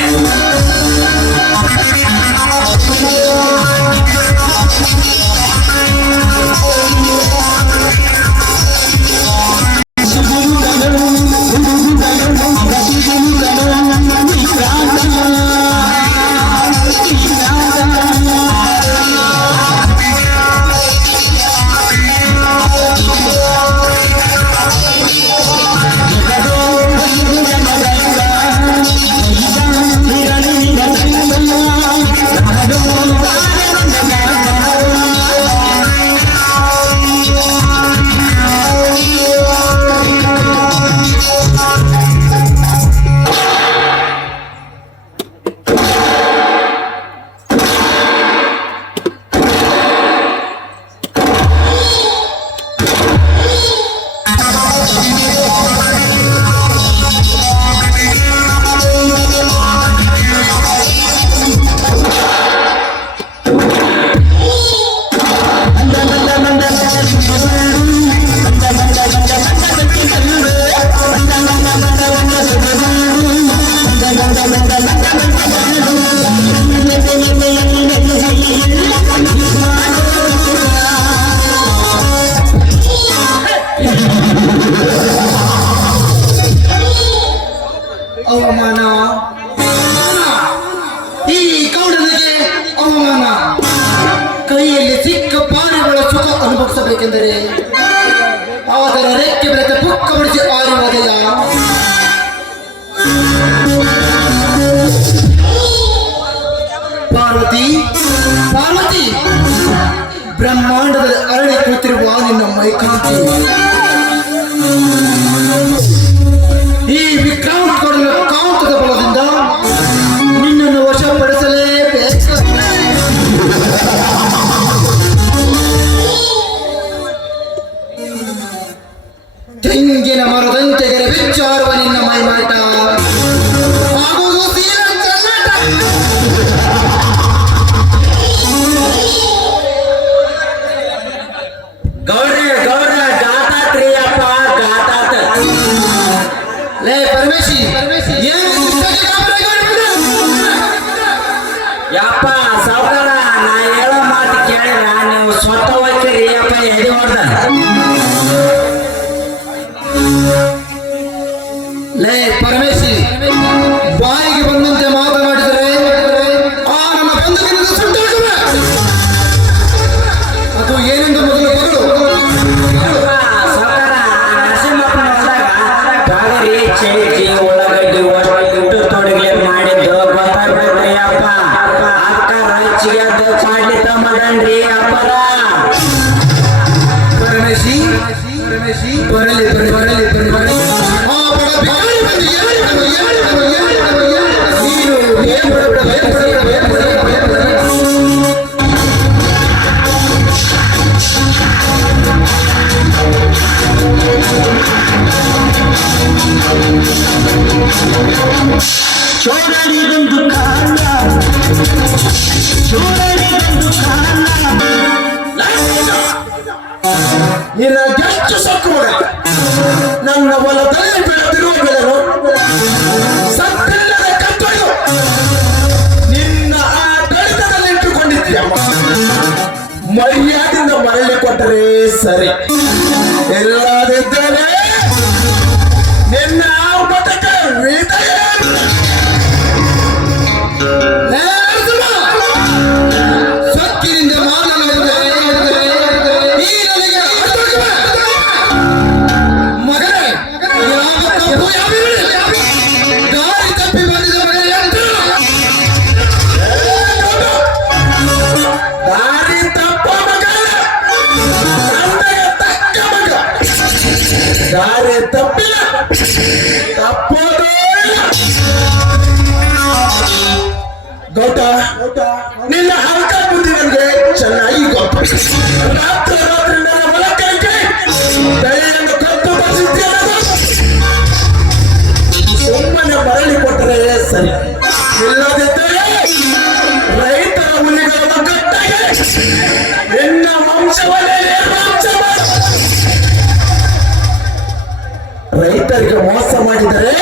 ಅವಮಾನ, ಈ ಗೌಡನಿಗೆ ಅವಮಾನ. ಕೈಯಲ್ಲಿ ಸಿಕ್ಕ ಪಾರಿಗಳ ಸುಖ ಅನುಭವಿಸಬೇಕೆಂದರೆ ಅದರ ರೆಕ್ಕೆ ಬೆಳೆದ ಪುಕ್ಕ ಬಿಡಿಸಿ ಆರುವುದೆಯ. ಪಾರ್ವತಿ, ಪಾರ್ವತಿ, ಬ್ರಹ್ಮಾಂಡದಲ್ಲಿ ಅರಳಿ ಕೂತಿರುವ ನಿನ್ನ ಮೈಕಾಂತಿ ಈ ವಿಕ್ರಾಂತ್ ಕೊಡುವ ಕಾಂತದ ಬಲದಿಂದ ನಿನ್ನನ್ನು ವಶಪಡಿಸಲೇಬೇಕು. ತೆಂಗಿನ ಮರದಂತೆ ಬಿಚ್ಚಾರುವ ನಿನ್ನ ಮೈಮಾಟ ಆಗುವುದು ತೀರ ಚೆಲ್ಲಾಟ. ಗೌಡ್ರಿ ಗೌಡ್ರ ಗಾತಾತ್ರಿ ಅಪ್ಪ ಗಾತಾತ. ಲೇ ಪರಮೇಶಿ, ಏನು ಇಷ್ಟಕ್ಕೆ ಗಾಬರಿ ಆಗ್ಬಿಟ್ಟ? ಯಪ್ಪ ಸಾವುಕಾರ ನಾ ಹೇಳೋ ಮಾತು ಕೇಳಿರ ನೀವು ಸ್ವತಃ ಹೋಗ್ತೀರಿ ಅಪ್ಪ. ಎದೆ ಹೊಡ್ದ ಲೇ ಪರಮೇಶಿ, ಬಾಯಿಗೆ ಬಂದಂತೆ ಮಾತನಾಡಿದರೆ ಆ ನನ್ನ ಬಂಧುವಿನಿಂದ ಸುಟ್ಟಾಗುವೆ. ಅದು ಏನೆಂದು ಮೊದಲು ಬಗಳು. ಸಾವುಕಾರ ನರಸಿಂಹಪ್ಪನ ಹೊಲದಾಗ ಕಾವೇರಿ ಚೇಜಿ ಉಳ್ಳಾಗಡ್ಡಿ ಒಟ್ಟು ತೊಡಗಿ ಮಾಡಿದ್ದು ಗೊತ್ತಾಗ್ಬೇಕ್ರಿ ಅಪ್ಪ. ಅಕ್ಕ ರಚಿಗೆ ಮಾಡ್ಲಿತ್ತ ಮಾಡನ್ರಿ ಅಪ್ಪರ. ಪರಮೇಶಿ, ಬರಲಿ ಬರಲಿ ಬರಲಿ ಬರಲಿ ಬರಲಿ. ಆ ಬಡ ಭಿಕಾರಿ ಬಂದು ಏಳಿ ಬಂದು ಏಳಿ ಬಂದು ಏಳಿ ಬಂದು ಏಳಿ ಬಂದು ನೀನು ಬೇರ್ಪಡ ಬೇರ್ಪಡ ಬೇರ್ಪಡ ಬೇರ್ಪಡ. ಚೋರರಿಗೊಂದು ಕಾಲ, ಚೋರರಿಗೊಂದು ಕಾಲ. ನಿನ್ನ ಎಷ್ಟು ಸೊಕ್ಕು ನನ್ನ ಹೊಲದಲ್ಲಿ ಬೆಳೆದಿರುವ ಬೆಳೆನು ಸತ್ತಿಲ್ಲದ ಕತ್ತಲು ನಿನ್ನ ಆ ಕಡಿತದಲ್ಲಿಟ್ಟುಕೊಂಡಿದ್ದೀಯ. ಮರ್ಯಾದಿಂದ ಮರಳಿ ಕೊಟ್ಟರೆ ಸರಿ, ಇಲ್ಲದಿದ್ದರೆ ನಿನ್ನ ಮತಕ್ಕೆ ವಿಧೇಯ. ಸೊಕ್ಕಿನಿಂದ ಮಾನವನಿಗೆ ಈ ನನಗೆ ಅರ್ಥವಿಲ್ಲ. ಮಗನೇ, ಯಾವ ತಪ್ಪು ಯಾವಿರಲಿ, ದಾರಿ ತಪ್ಪಿ ಬಂದಿದ ಮನೆ ಎಂಟು. ದಾರಿ ತಪ್ಪ ಮಗ, ತಂದೆ ನಿನ್ನ ಹಂಕ ಬುದ್ಧಿ ನನಗೆ ಚೆನ್ನಾಗಿ ಗೊತ್ತು. ರಾತ್ರಿ ರಾತ್ರಿ ನನ್ನ ಹೊಲಕ್ಕೆ ಬೆಳೆಯನ್ನು ಕತ್ತು ಬಸಿದ್ದೇನೆ. ಸುಮ್ಮನೆ ಮರಳಿ ಕೊಟ್ಟರೆ ಸರಿ, ಇಲ್ಲದಿದ್ದರೆ ರೈತರ ಹುಲಿಗಳ ಒಗ್ಗಟ್ಟಾಗಿ ನಿನ್ನ ವಂಶವನ್ನೇ ನಿರ್ನಾಮ ಮಾಡು. ರೈತರಿಗೆ ಮೋಸ ಮಾಡಿದರೆ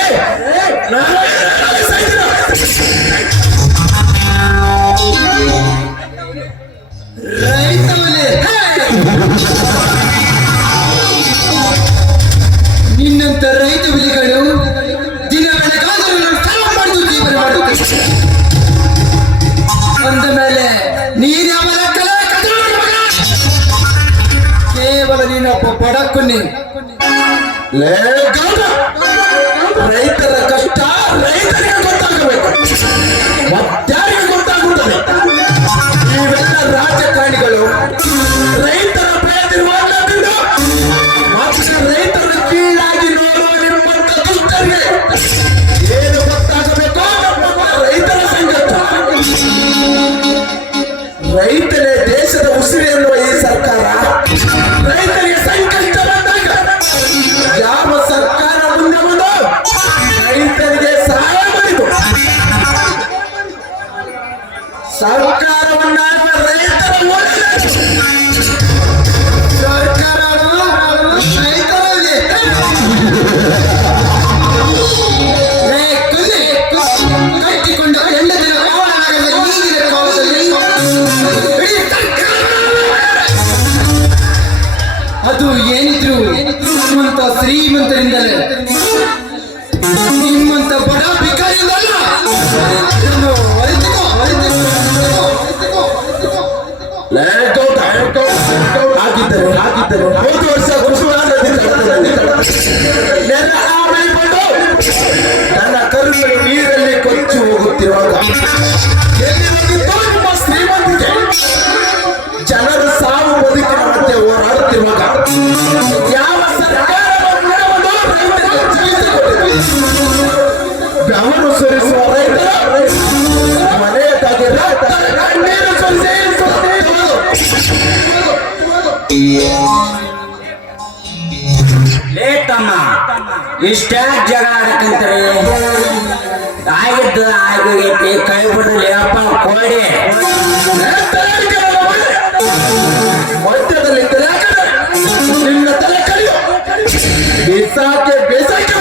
ನಿನ್ನಂತ ರೈತ ಹುಲಿಗಳು ದಿನ ಬೆಳಗಾದರೂ ಸಾಲ ಮಾಡಿದ್ದು ಜೀವನ ಮಾಡುತ್ತೆ. ಅಂದ ಮೇಲೆ ನೀನ್ಯಾವ ಲೆಕ್ಕಲೇ ಕಥೆ ಮಗ? ಕೇವಲ ನೀನೊಬ್ಬ ಬಡಕುನ್ನಿ. ಲೇ ಗೌಡ, ರೈತರ ಕಷ್ಟ ರೈತರಿಗೆ ಗೊತ್ತಾಗಬೇಕು, ಮತ್ತಾರಿಗೆ ಗೊತ್ತಾಗುತ್ತದೆ? ಇವೆಲ್ಲ ರಾಜಕಾರಣಿಗಳು ರೈತರ ಪ್ರಯತ್ನವಾಗಲಿಲ್ಲ ಮತ್ತು ರೈತರ ಕೀಳಾಗಿ ನೋಡುವ ನಿಮ್ಮಂತ ದುಷ್ಟರಿಗೆ ಏನು ಗೊತ್ತಾಗಬೇಕು? ರೈತರ ಸಂಕಟ. ರೈತನೇ ದೇಶದ ಉಸಿರು ಎನ್ನುವ ಈ ಸರ್ಕಾರ ರೈತರಿಗೆ ಸಂಕಷ್ಟ ಬಂದಾಗ ಯಾವ ಸರ್ಕಾರ ಮುಂದೆ ಬಂದು ರೈತರಿಗೆ ಸಹಾಯ ಮಾಡಿತು? ಸರ್ಕಾರವನ್ನ ರೈತರ ಓಡಿದೆ. ರೈತರಲ್ಲಿ ಕಟ್ಟಿಕೊಂಡ ಹೆಂಡತಿನ ಕಾವಲಾಗದ ಈಗಿನ ಕಾಲದಲ್ಲಿ ಇಡೀ ಸರ್ಕಾರ ಅದು ಏನಿದ್ರು ನಿಮ್ಮಂತ ಶ್ರೀಮಂತರಿಂದಲೇ, ನಿಮ್ಮಂತ ಬಡ ಭಿಕಾರಿಯಿಂದಲ್ಲ. ಇದನ್ನು ಅರಿತುಕೋ. ಆಗಿದ್ದರು ಹೋದ ವರ್ಷ ನನ್ನ ಕರುಗಳು ನೀರಲ್ಲಿ ಕೊಚ್ಚಿ ಹೋಗುತ್ತಿರುವಾಗ ಎಲ್ಲಿ ಹೋಗಿತ್ತೋ ನಿಮ್ಮ ಶ್ರೀಮಂತಿಗೆ? ಜನರು ಸಾವು ಬದುಕಿನ ಮಧ್ಯೆ ಹೋರಾಡುತ್ತಿರುವಾಗ ಯಾವ ಸರ್ಕಾರವನ್ನು ರೈತರಿಗೆ ಜೀವಿಸಿಕೊಟ್ಟಿದೆ? ಬೆವರು ಸುರಿಸುವ ರೈತರು ಮನೆಯ ತಾಗಿ ಕಣ್ಣೀರು ಲೇಟಮ್ಮ ಇಷ್ಟ್ಯಾಕ್ ಜಗಳ ಆಡಕಂತಾರೆ? ಆಗಿದ್ದು ಆಗೋಗೈತಿ, ಕೈ ಬಿಡಲಿ ಅಪ್ಪ ಕೋಡಿ. ಮಧ್ಯದಲ್ಲಿ ನಿನ್ನ ತಲೆ ಕಲಿಯೋ ಬೇಸಾಕೆ ಬೇಸಾಕೆ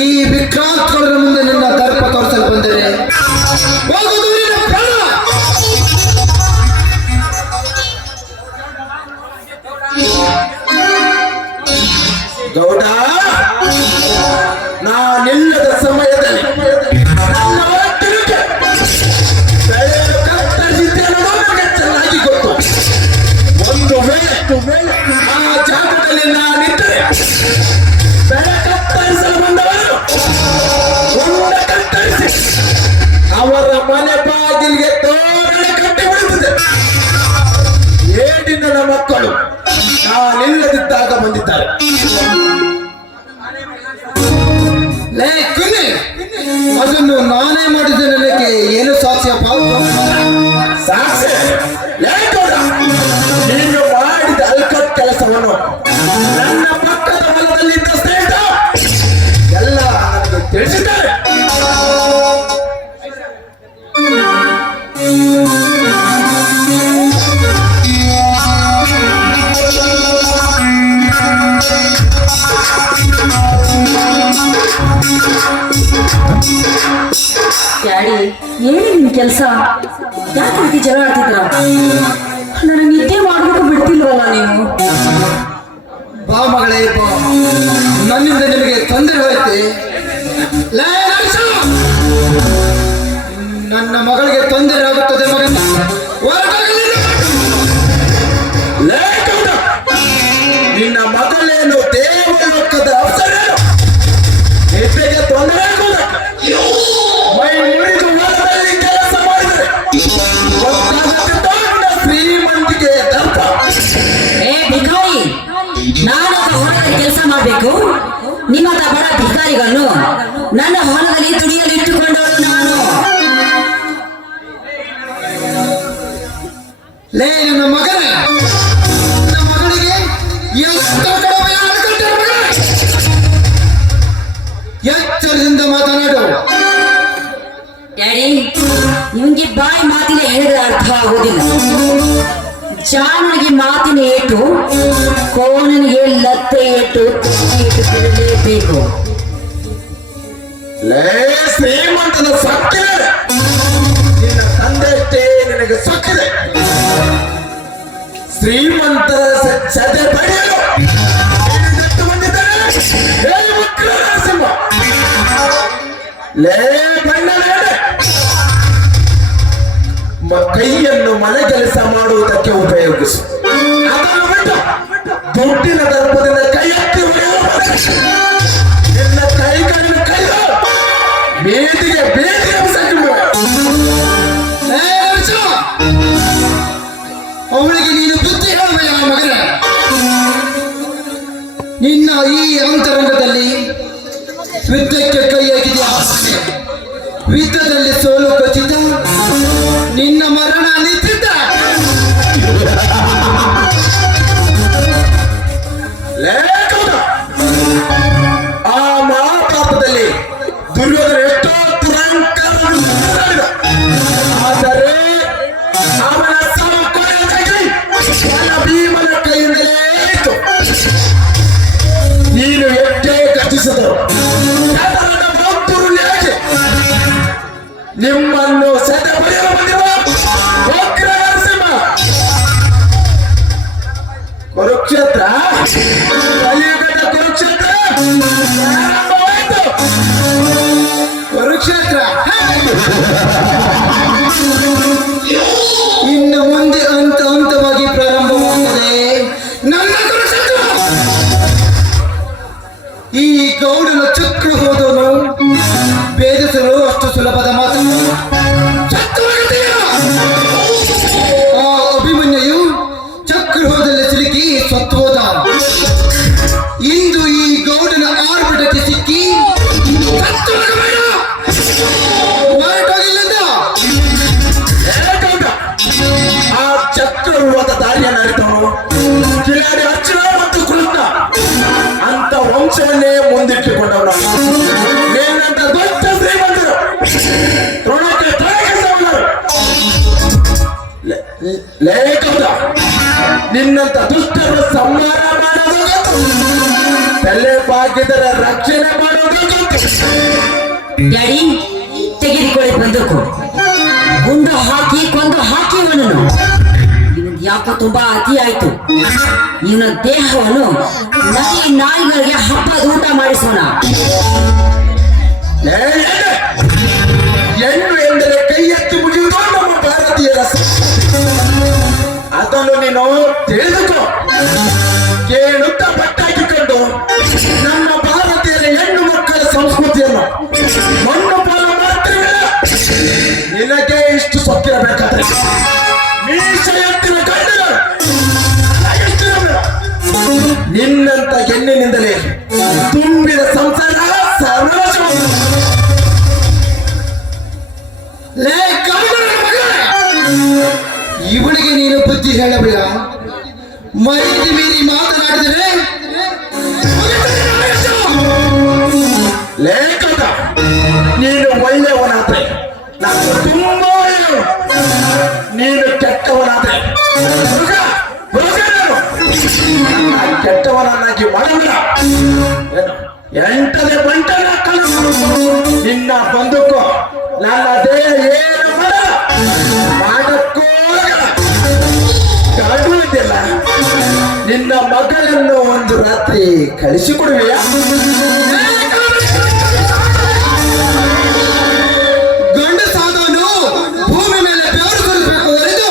ಈ ವಿಕ್ರಾಂತಗಳ ಮುಂದೆ ನಿನ್ನ ದರ್ಪ ತೋರಿಸಲು ಬಂದರೆ ಹೋಗುವುದು ನಿನ್ನ ಪ್ರಾಣ. ಗೌಡ, ನಾನಿಲ್ಲದ ಸಮಯದಲ್ಲಿ ಚೆನ್ನಾಗಿ ಗೊತ್ತು. ಒಂದು ವೇಳೆ ಆ ಜಾಗದಲ್ಲಿ ನಾನಿದ್ದರೆ ಬೆಳೆ ಕತ್ತರಿಸಲು ಬಂದವರು ಉಂಡ ಕತ್ತರಿಸಿ ಅವರ ಮನೆ ಬಾಗಿಲಿಗೆ ತೋರಣ ಕಟ್ಟಿ ಬಿಡುತ್ತದೆ. ಏಡಿನ ಮಕ್ಕಳು ನಾನಿಲ್ಲದಿದ್ದಾಗ ಬಂದಿದ್ದಾರೆ. ಲೇ ಕುನ್ನಿ, ಅದನ್ನು ನಾನೇ ಮಾಡಿದ ನನಗೆ ಏನು ಸಾಕ್ಷ್ಯಪ್ಪ? ಸಾಕ್ಷಿ ಲೇಖೋಡ, ನೀನು ಮಾಡಿದ ಅಲ್ಕಟ್ ಕೆಲಸವನ್ನು ನನ್ನ ಪಕ್ಕದ ಹೊಲದಲ್ಲಿದ್ದ ಸ್ನೇಹಿತ ಎಲ್ಲ ನನಗೆ ತಿಳಿಸಿದ್ದಾರೆ. ಡ್ಯಾಡಿ, ಏನೇ ನಿನ್ ಕೆಲಸ? ಯಾಕೆ ರೀತಿ ಜಗಳ ಆಡ್ತಿದ್ರ? ನನಗೆ ನಿದ್ದೆ ಮಾಡ್ಬೇಕು ಬಿಡ್ತಿಲ್ವಲ್ಲ ನೀವು? ಬಾ ಮಗಳೇ ಬಾ, ನನ್ನಿಂದ ನಿಮಗೆ ತೊಂದರೆ ಹೋಯ್ತೆ. ಲೇ ರಾಜ, ನನ್ನ ಮಗಳಿಗೆ ತೊಂದರೆ ಆಗುತ್ತದೆ ಮಗನ, ಹೊರಟಾಗಲಿಲ್ಲ. ಲೇಖೋಡ, ನಿನ್ನ ಮಗಳೇನು ದೇವಲೋಕದ ಅಪ್ಸರೇನು? ನಿದ್ದೆಗೆ ತೊಂದರೆ ಆಗುವುದ? ಮೈ ಮುರಿದು ಹೊಲದಲ್ಲಿ ಕೆಲಸ ಮಾಡಿದರೆ ಶ್ರೀಮಂತಿಗೆ ದರ್ಪ. ಏ ಭಿಕಾರಿ, ನಾನು ಹೊರಗಡೆ ಕೆಲಸ ಮಾಡ್ಬೇಕು, ನಿಮ್ಮ ಬಡ ಭಿಕಾರಿ ನನ್ನ ಹೊಲದಲ್ಲಿ ದುಡಿಯಲು ಇಟ್ಟುಕೊಂಡವಳು ನಾನು. ಲೇ ನನ್ನ ಮಗನೇ, ನನ್ನ ಮಗಳಿಗೆ ಎಚ್ಚರದಿಂದ ಮಾತನಾಡು. ಡ್ಯಾಡಿ, ನಿಮ್ಗೆ ಬಾಯಿ ಮಾತಿನ ಹೇಳಿದ್ರೆ ಅರ್ಥ ಆಗುವುದಿಲ್ಲ. ಜಾನನಿಗೆ ಮಾತಿನ ಏಟು, ಕೋಣನಿಗೆ ಲತ್ತೆ ಏಟು ಬಿಡಲೇಬೇಕು. ಲೇ ಶ್ರೀಮಂತನ ಸೊಕ್ಕಿದೆ, ನಿನ್ನ ತಂದೆ ಅಷ್ಟೇ ನಿನಗೆ ಸೊಕ್ಕಿದೆ. ಶ್ರೀಮಂತರ ಸದೆ ಪಡೆಯಲು ಬಂದಿದ್ದಾರೆ. ಲೇ ಮಕ್ಕಳ ನರಸಿಂಹ, ಲೇ ಬಣ್ಣನೇ ಕೈಯನ್ನು ಮನೆ ಕೆಲಸ ಮಾಡುವುದಕ್ಕೆ ಉಪಯೋಗಿಸು. ಅದನ್ನು ಬಿಟ್ಟು ದುಡ್ಡಿನ ದರ್ಪದಿಂದ ಕೈ ಎತ್ತಿ ನಿನ್ನ ಕೈಗಳನ್ನು ಕೈದು ಬೇದಿಗೆ ಅವಳಿಗೆ ನೀನು ಬುದ್ಧಿ ಹೇಳಬೇಡ ಮಗನೇ. ನಿನ್ನ ಈ ಅಂತರಂಗದಲ್ಲಿ ಯುದ್ಧಕ್ಕೆ ಕೈ ಹಾಕಿದೆಯಾ? ಯುದ್ಧದಲ್ಲಿ ಸೋಲು ಖಚಿತ, ನಿನ್ನ ಮರಣ ನಿಶ್ಚಿತ. ಆ ಮಹಾಪಾಪದಲ್ಲಿ ದುರ್ಯೋಧನ ಎಷ್ಟೋ ದುರಂಕಾರ, ಆದರೆ ಅವನ ಭೀಮನ ಕೈಯಿಂದಲೇ ಇತ್ತು. ನೀನು ಎಷ್ಟೇ ಕಟ್ಟಿಸಿದರು ನಿಮ್ಮನ್ನು ಸೆದೆ ಬರೆಯಲು ಬಂದಿರುವ ವಕ್ರ ನರಸಿಂಹ. ಕುರುಕ್ಷೇತ್ರ, ಕಲಿಯುಗದ ಕುರುಕ್ಷೇತ್ರ ಪ್ರಾರಂಭವಾಯಿತು. ಕುರುಕ್ಷೇತ್ರ ಇನ್ನು ಮುಂದೆ ಹಂತವಾಗಿ ಪ್ರಾರಂಭವಾಗುತ್ತದೆ ನನ್ನ ಕುರುಕ್ಷೇತ್ರ. ಈ ಗೌಡನ ಚಕ್ರ ಹೋದನು ಭೇದಿಸಲು ಅಷ್ಟು ಸುಲಭದ ಮಾತು. ಆ ಅಭಿಮನ್ಯು ಚಕ್ರಹೋದಲ್ಲಿ ಸಿಲುಕಿ ಸತ್ತು ಹೋದ. ಇಂದು ಈ ಗೌಡನ ಆರ್ಭಟಕ್ಕೆ ಸಿಕ್ಕಿ ಹೊರಟೋಗಿಲ್ಲಿಂದ. ಆ ಚಕ್ರವ್ಯೂಹದ ದಾರಿಯನ್ನು ಅರಿತವನು ಕಿಲಾಡಿ ಅರ್ಜುನ ಮತ್ತು ಕೃಷ್ಣ ಅಂತ ವಂಶವನ್ನೇ ಮುಂದಿಟ್ಟುಕೊಂಡವನು. ಏನಂತ ದೊಡ್ಡ ಶ್ರೀಮಂತರು ತೃಣಕ್ಕೆ ತೊಡಗಿಸವರು. ಲೇಖದ ನಿನ್ನಂತ ದುಷ್ಟರ ಸಂಹಾರ ಮಾಡೋದು ಗೊತ್ತು, ತಲೆ ಬಾಗಿದರ ರಕ್ಷಣೆ ಮಾಡೋದು ಗೊತ್ತು. ಡ್ಯಾಡಿ, ತೆಗೆದುಕೊಳ್ಳಿ ಬಂದೂಕು. ಗುಂಡು ಹಾಕಿ ಕೊಂದು ಹಾಕಿ ಇವನನ್ನು. ಇವನ್ ಯಾಕೋ ತುಂಬಾ ಅತಿ ಆಯ್ತು. ಇವನ ದೇಹವನ್ನು ನದಿ ನಾಯಿಗಳಿಗೆ ಹಬ್ಬದ ಊಟ ಮಾಡಿಸೋಣ. ಹೆಣ್ಣು ಎಂದರೆ ಕೈ ಎತ್ತಿ ಮುಗಿಯುವುದು ನಮ್ಮ ಭಾರತೀಯರ ಅದನ್ನು ನೀನು ತಿಳಿದುಕೋ. ಕೇಳುತ್ತ ಪಟ್ಟಾಕಿಕೊಂಡು ನಮ್ಮ ಭಾರತೀಯರ ಹೆಣ್ಣು ಮಕ್ಕಳ ಸಂಸ್ಕೃತಿಯನ್ನು ಮಣ್ಣು ಪಾಲು ಮಾಡ್ತೀವಿ. ನಿನಗೆ ಇಷ್ಟು ಸೊಕ್ಕಿರಬೇಕಾದ್ರೆ ಮೀಸ ಎತ್ತಿನ ಗಂಡರು ನಿನ್ನಂತ ಹೆಣ್ಣಿನಿಂದಲೇ ತುಂಬಿದ ಸಂಸಾರ ಸರ್ವನಾಶ. ಇವಳಿಗೆ ನೀನು ಬುದ್ಧಿ ಹೇಳಬೇಡ. ಮೈತಿ ಮೀರಿ ಮಾತನಾಡಿದರೆ ಲೇಖಕ, ನೀನು ಒಳ್ಳೆಯವನಾದ್ರೆ ನಾನು ತುಂಬಾ ಒಳ್ಳೆಯವ, ನೀನು ಕೆಟ್ಟವನಾದ್ರೆ ಕೆಟ್ಟವನನ್ನಾಗಿ ಮಾಡಬೇಡ. ಎಂಟನೇ ಬಂಟನ ಕಲಿಸು. ನಿನ್ನ ಬಂದೂಕು ನನ್ನ ದೇಹ ಏನು ಮಾಡಕ್ಕೂ ಕಾಡುವುದಿಲ್ಲ. ನಿನ್ನ ಮಗಳನ್ನು ಒಂದು ರಾತ್ರಿ ಕಳಿಸಿಕೊಡುವೆಯಾ? ಗಂಡಸಾದವನು ಭೂಮಿ ಮೇಲೆ ಬೆವರು ಸುರಿಸಬೇಕು ಹೊರತು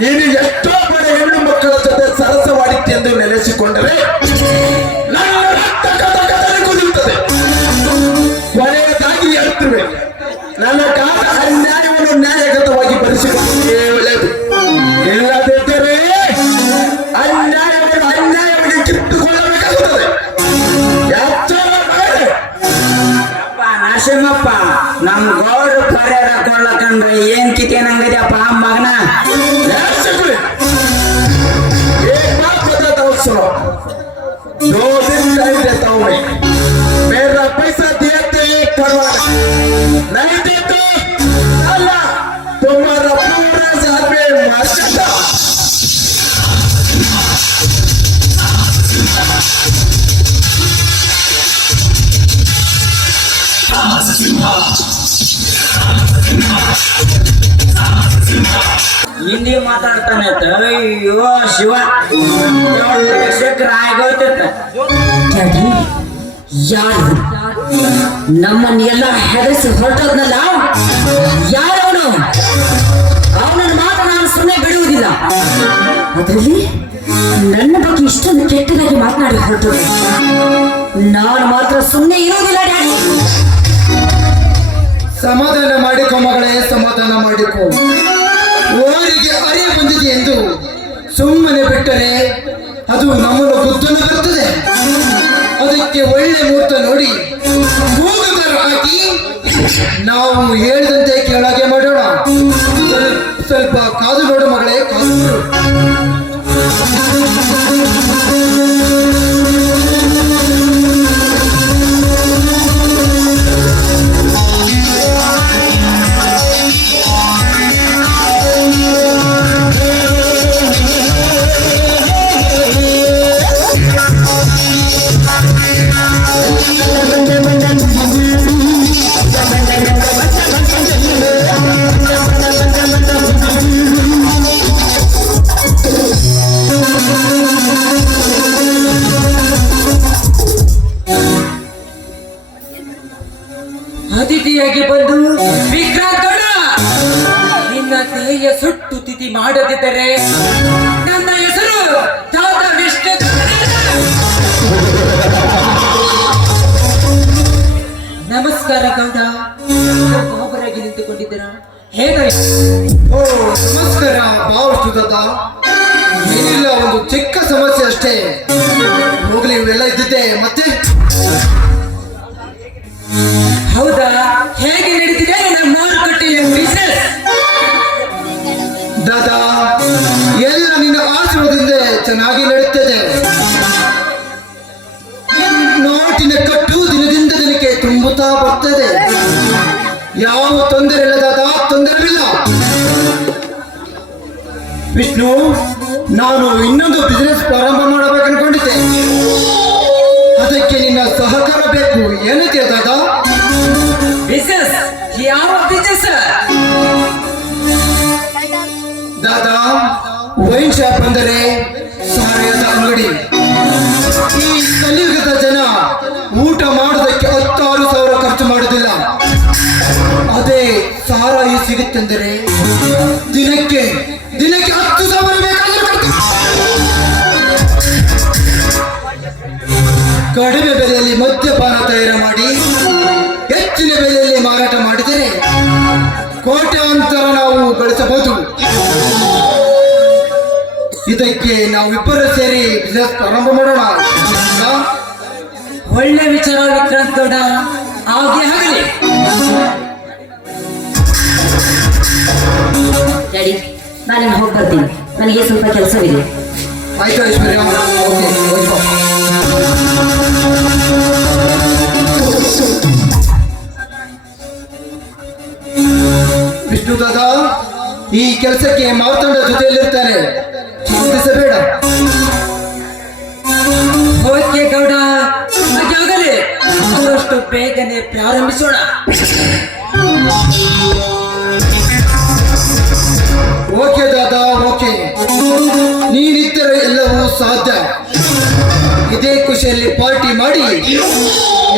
ನೀನು ಎಷ್ಟೋ ಬಡ ಹೆಣ್ಣು ಮಕ್ಕಳ ಜೊತೆ ಸರಸವಾಡಿತ್ತೆಂದು ನೆನೆಸಿಕೊಂಡರೆ ನನ್ನ ರಕ್ತ ಕಥಕದಲ್ಲಿ ಕುದಿಯುತ್ತದೆ. ಕೊನೆಯದಾಗಿ ಹೇಳ್ತಿವೆ, ನನ್ನ ಕಾಲ ಅನ್ಯಾಯವನ್ನು ನ್ಯಾಯಗತವಾಗಿ ಭರಿಸಿಕೊಳ್ಳುತ್ತೇ ಒಳ್ಳೆಯದು. ಇಲ್ಲದಿದ್ದರೆ ನರಸಿಂಹಪ್ಪ ನಮ್ ಗೌಡ್ರ ಪರಿಹಾರ ಕೊಡ್ಲಕಂದ್ರೆ ಏನ್ ಕಿತೇನಂಗದ್ಯಪ್ಪ ಮಗನ एक बात बताता हूँ सुनो 2 दिन टाइम देता हूँ मैं मेरा पैसा देते करवाना नहीं देते अल्लाह तुम्हारा पूरा साल में मार सकता ಹಿಂದಿ ಮಾತಾಡ್ತಾನೆ ಅಯ್ಯೋ ಶಿವ ಶೇಖರ ಆಗೋಯ್ತೈತ ಡ್ಯಾಡಿ ಯಾರು ನಮ್ಮನ್ನ ಎಲ್ಲ ಹೆದರಿಸಿ ಹೊರಟೋದ್ನಲ್ಲ ಯಾರವನು ಅವನನ್ನ ಮಾತ್ರ ನಾನು ಸುಮ್ಮನೆ ಬಿಡುವುದಿಲ್ಲ ಅದರಲ್ಲಿ ನನ್ನ ಬಗ್ಗೆ ಇಷ್ಟೊಂದು ಕೆಟ್ಟದಾಗಿ ಮಾತನಾಡಿ ಹೊರಟೋದು ನಾನು ಮಾತ್ರ ಸುಮ್ಮನೆ ಇರುವುದಿಲ್ಲ ಡ್ಯಾಡಿ ಸಮಾಧಾನ ಮಾಡಿಕೊ ಮಗಳೇ, ಸಮಾಧಾನ ಮಾಡಿಕೊ. ಓರಿಗೆ ಅರಿಯ ಬಂದಿದೆ ಎಂದು ಸುಮ್ಮನೆ ಬಿಟ್ಟರೆ ಅದು ನಮ್ಮನ್ನು ಗುದ್ದಲು ಬರುತ್ತದೆ. ಅದಕ್ಕೆ ಒಳ್ಳೆ ಮುಹೂರ್ತ ನೋಡಿ ಮೂಗುದಾರ ಹಾಕಿ ನಾವು ಹೇಳಿದಂತೆ ಕೆಳಗೆ ಮಾಡೋಣ. ಸ್ವಲ್ಪ ಕಾದು ನೋಡು ಮಗಳೇ, ಕಾದು ನೋಡು. ಅತಿಥಿಯಾಗಿ ಬಂದು ವಿಕ್ರಾಂತ್ ಗೌಡ, ನಿನ್ನ ದೇಹ ಸುಟ್ಟು ತಿಥಿ ಮಾಡದಿದ್ದರೆ ನನ್ನ ಹೆಸರು ದಾದ ವಿಷ್ಣು. ನಮಸ್ಕಾರ ಗೌಡ, ಒಬ್ಬರಾಗಿ ನಿಂತುಕೊಂಡಿದ್ದೀರಾ? ಹೇಗೆ? ಓ ನಮಸ್ಕಾರ ಭಾವಿಸುತ್ತ. ಏನಿಲ್ಲ, ಒಂದು ಚಿಕ್ಕ ಸಮಸ್ಯೆ ಅಷ್ಟೇ. ಹೋಗ್ಲಿ, ಇವೆಲ್ಲ ಇದ್ದಿದ್ದೆ. ಮತ್ತೆ ಹೌದಾ? ಹೇಗೆ ನಡೀತಿದೆ ನನ್ನ ಮಾರುಕಟ್ಟೆಯ ಬಿಸಿನೆಸ್? ದಾದಾ, ಎಲ್ಲ ನಿನ್ನ ಆಶೀರ್ವಾದದಿಂದ ಚೆನ್ನಾಗಿ ನಡೆಯುತ್ತದೆ. ನೋಟಿನ ಕಟ್ಟು ದಿನದಿಂದ ದಿನಕ್ಕೆ ತುಂಬುತ್ತಾ ಬರ್ತದೆ. ಯಾವ ತೊಂದರೆ ಇಲ್ಲ ದಾದಾ, ತೊಂದರೆವಿಲ್ಲ. ವಿಷ್ಣು, ನಾನು ಇನ್ನೊಂದು ಬಿಸಿನೆಸ್ ಪ್ರಾರಂಭ ಮಾಡಬೇಕು ಅನ್ಕೊಂಡಿದ್ದೆ. ಅದಕ್ಕೆ ನಿನ್ನ ಸಹಕಾರ ಬೇಕು. ಏನಂತೀಯ ದಾದಾ? ಬಿಸಿನೆಸ್? ಯಾವ ಬಿಸಿನೆಸ್? ದಾದಾ, ವೈನ್ ಶಾಪ್ ಅಂದರೆ ಸಾರಾಯದ ಅಂಗಡಿ. ಈ ಕಲಿಯುಗದ ಜನ ಊಟ ಮಾಡೋದಕ್ಕೆ 16,000 ಖರ್ಚು ಮಾಡುವುದಿಲ್ಲ. ಅದೇ ಸಾರಾಯಿ ಸಿಗುತ್ತೆಂದರೆ ದಿನಕ್ಕೆ 10,000 ಬೇಕಾದರೂ ಖರ್ಚು. ಕಡಿಮೆ ಬೆಲೆಯಲ್ಲಿ ಮದ್ಯಪಾನ ತಯಾರು ಮಾಡಿ ಹೆಚ್ಚಿನ ಬೆಲೆಯಲ್ಲಿ ಮಾರಾಟ ಮಾಡಿದರೆ ಕೋಟ್ಯಾಂತರ ನಾವು ಗಳಿಸಬಹುದು. ಇದಕ್ಕೆ ನಾವಿಬ್ಬರು ಸೇರಿ ಬಿಸಿನೆಸ್ ಪ್ರಾರಂಭ ಮಾಡೋಣ. ಒಳ್ಳೆ ವಿಚಾರ ವಿಕ್ರಾಂತ್ ಗೌಡ, ಹಾಗೆ ಆಗಲಿ. ಡ್ಯಾಡಿ, ನಾನು ಹೋಗಿ ಬರ್ತೀನಿ. ನನಗೆ ಸ್ವಲ್ಪ ಕೆಲಸವಿದೆ. ಆಯ್ತು ಐಶ್ವರ್ಯ, ಓಕೆ, ಹೋಗ್ಬಾ. ವಿಷ್ಣು ದಾದಾ, ಈ ಕೆಲಸಕ್ಕೆ ಮಾತಂಡ ಜೊತೆಯಲ್ಲಿರ್ತಾರೆ, ಚಿಂತಿಸಬೇಡ. ಓಕೆ ಗೌಡ, ಹಾಗೆ ಆಗಲಿ. ಆದಷ್ಟು ಬೇಗನೆ ಪ್ರಾರಂಭಿಸೋಣ. ಓಕೆ ದಾದಾ, ಓಕೆ. ನೀನಿದ್ದರೆ ಎಲ್ಲವೂ ಸಾಧ್ಯ. ಇದೇ ಖುಷಿಯಲ್ಲಿ ಪಾರ್ಟಿ ಮಾಡಿ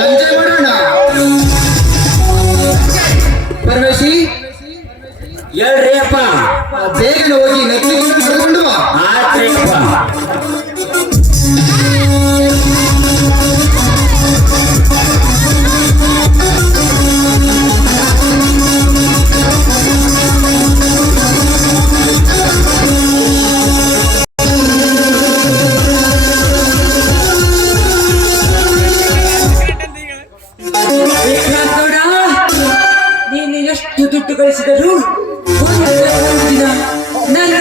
ಎಂಜಾಯ್ ಮಾಡೋಣ. ಪರಮೇಶಿ, ಹೇಳ್ರಿ ಅಪ್ಪ. ಬೇಗನೆ ಹೋಗಿ ನೆತ್ತಿಕೊಂಡು ಕರೆದುಕೊಂಡು ಬಾ. ಆತ್ರಿ ಅಪ್ಪ. ವಿಕ್ರಾಂತ್ ಗೌಡ, ಎಷ್ಟು ದುಡ್ಡು ಗಳಿಸಿದರೂ ಒಂದು ದಿನ ನನ್ನ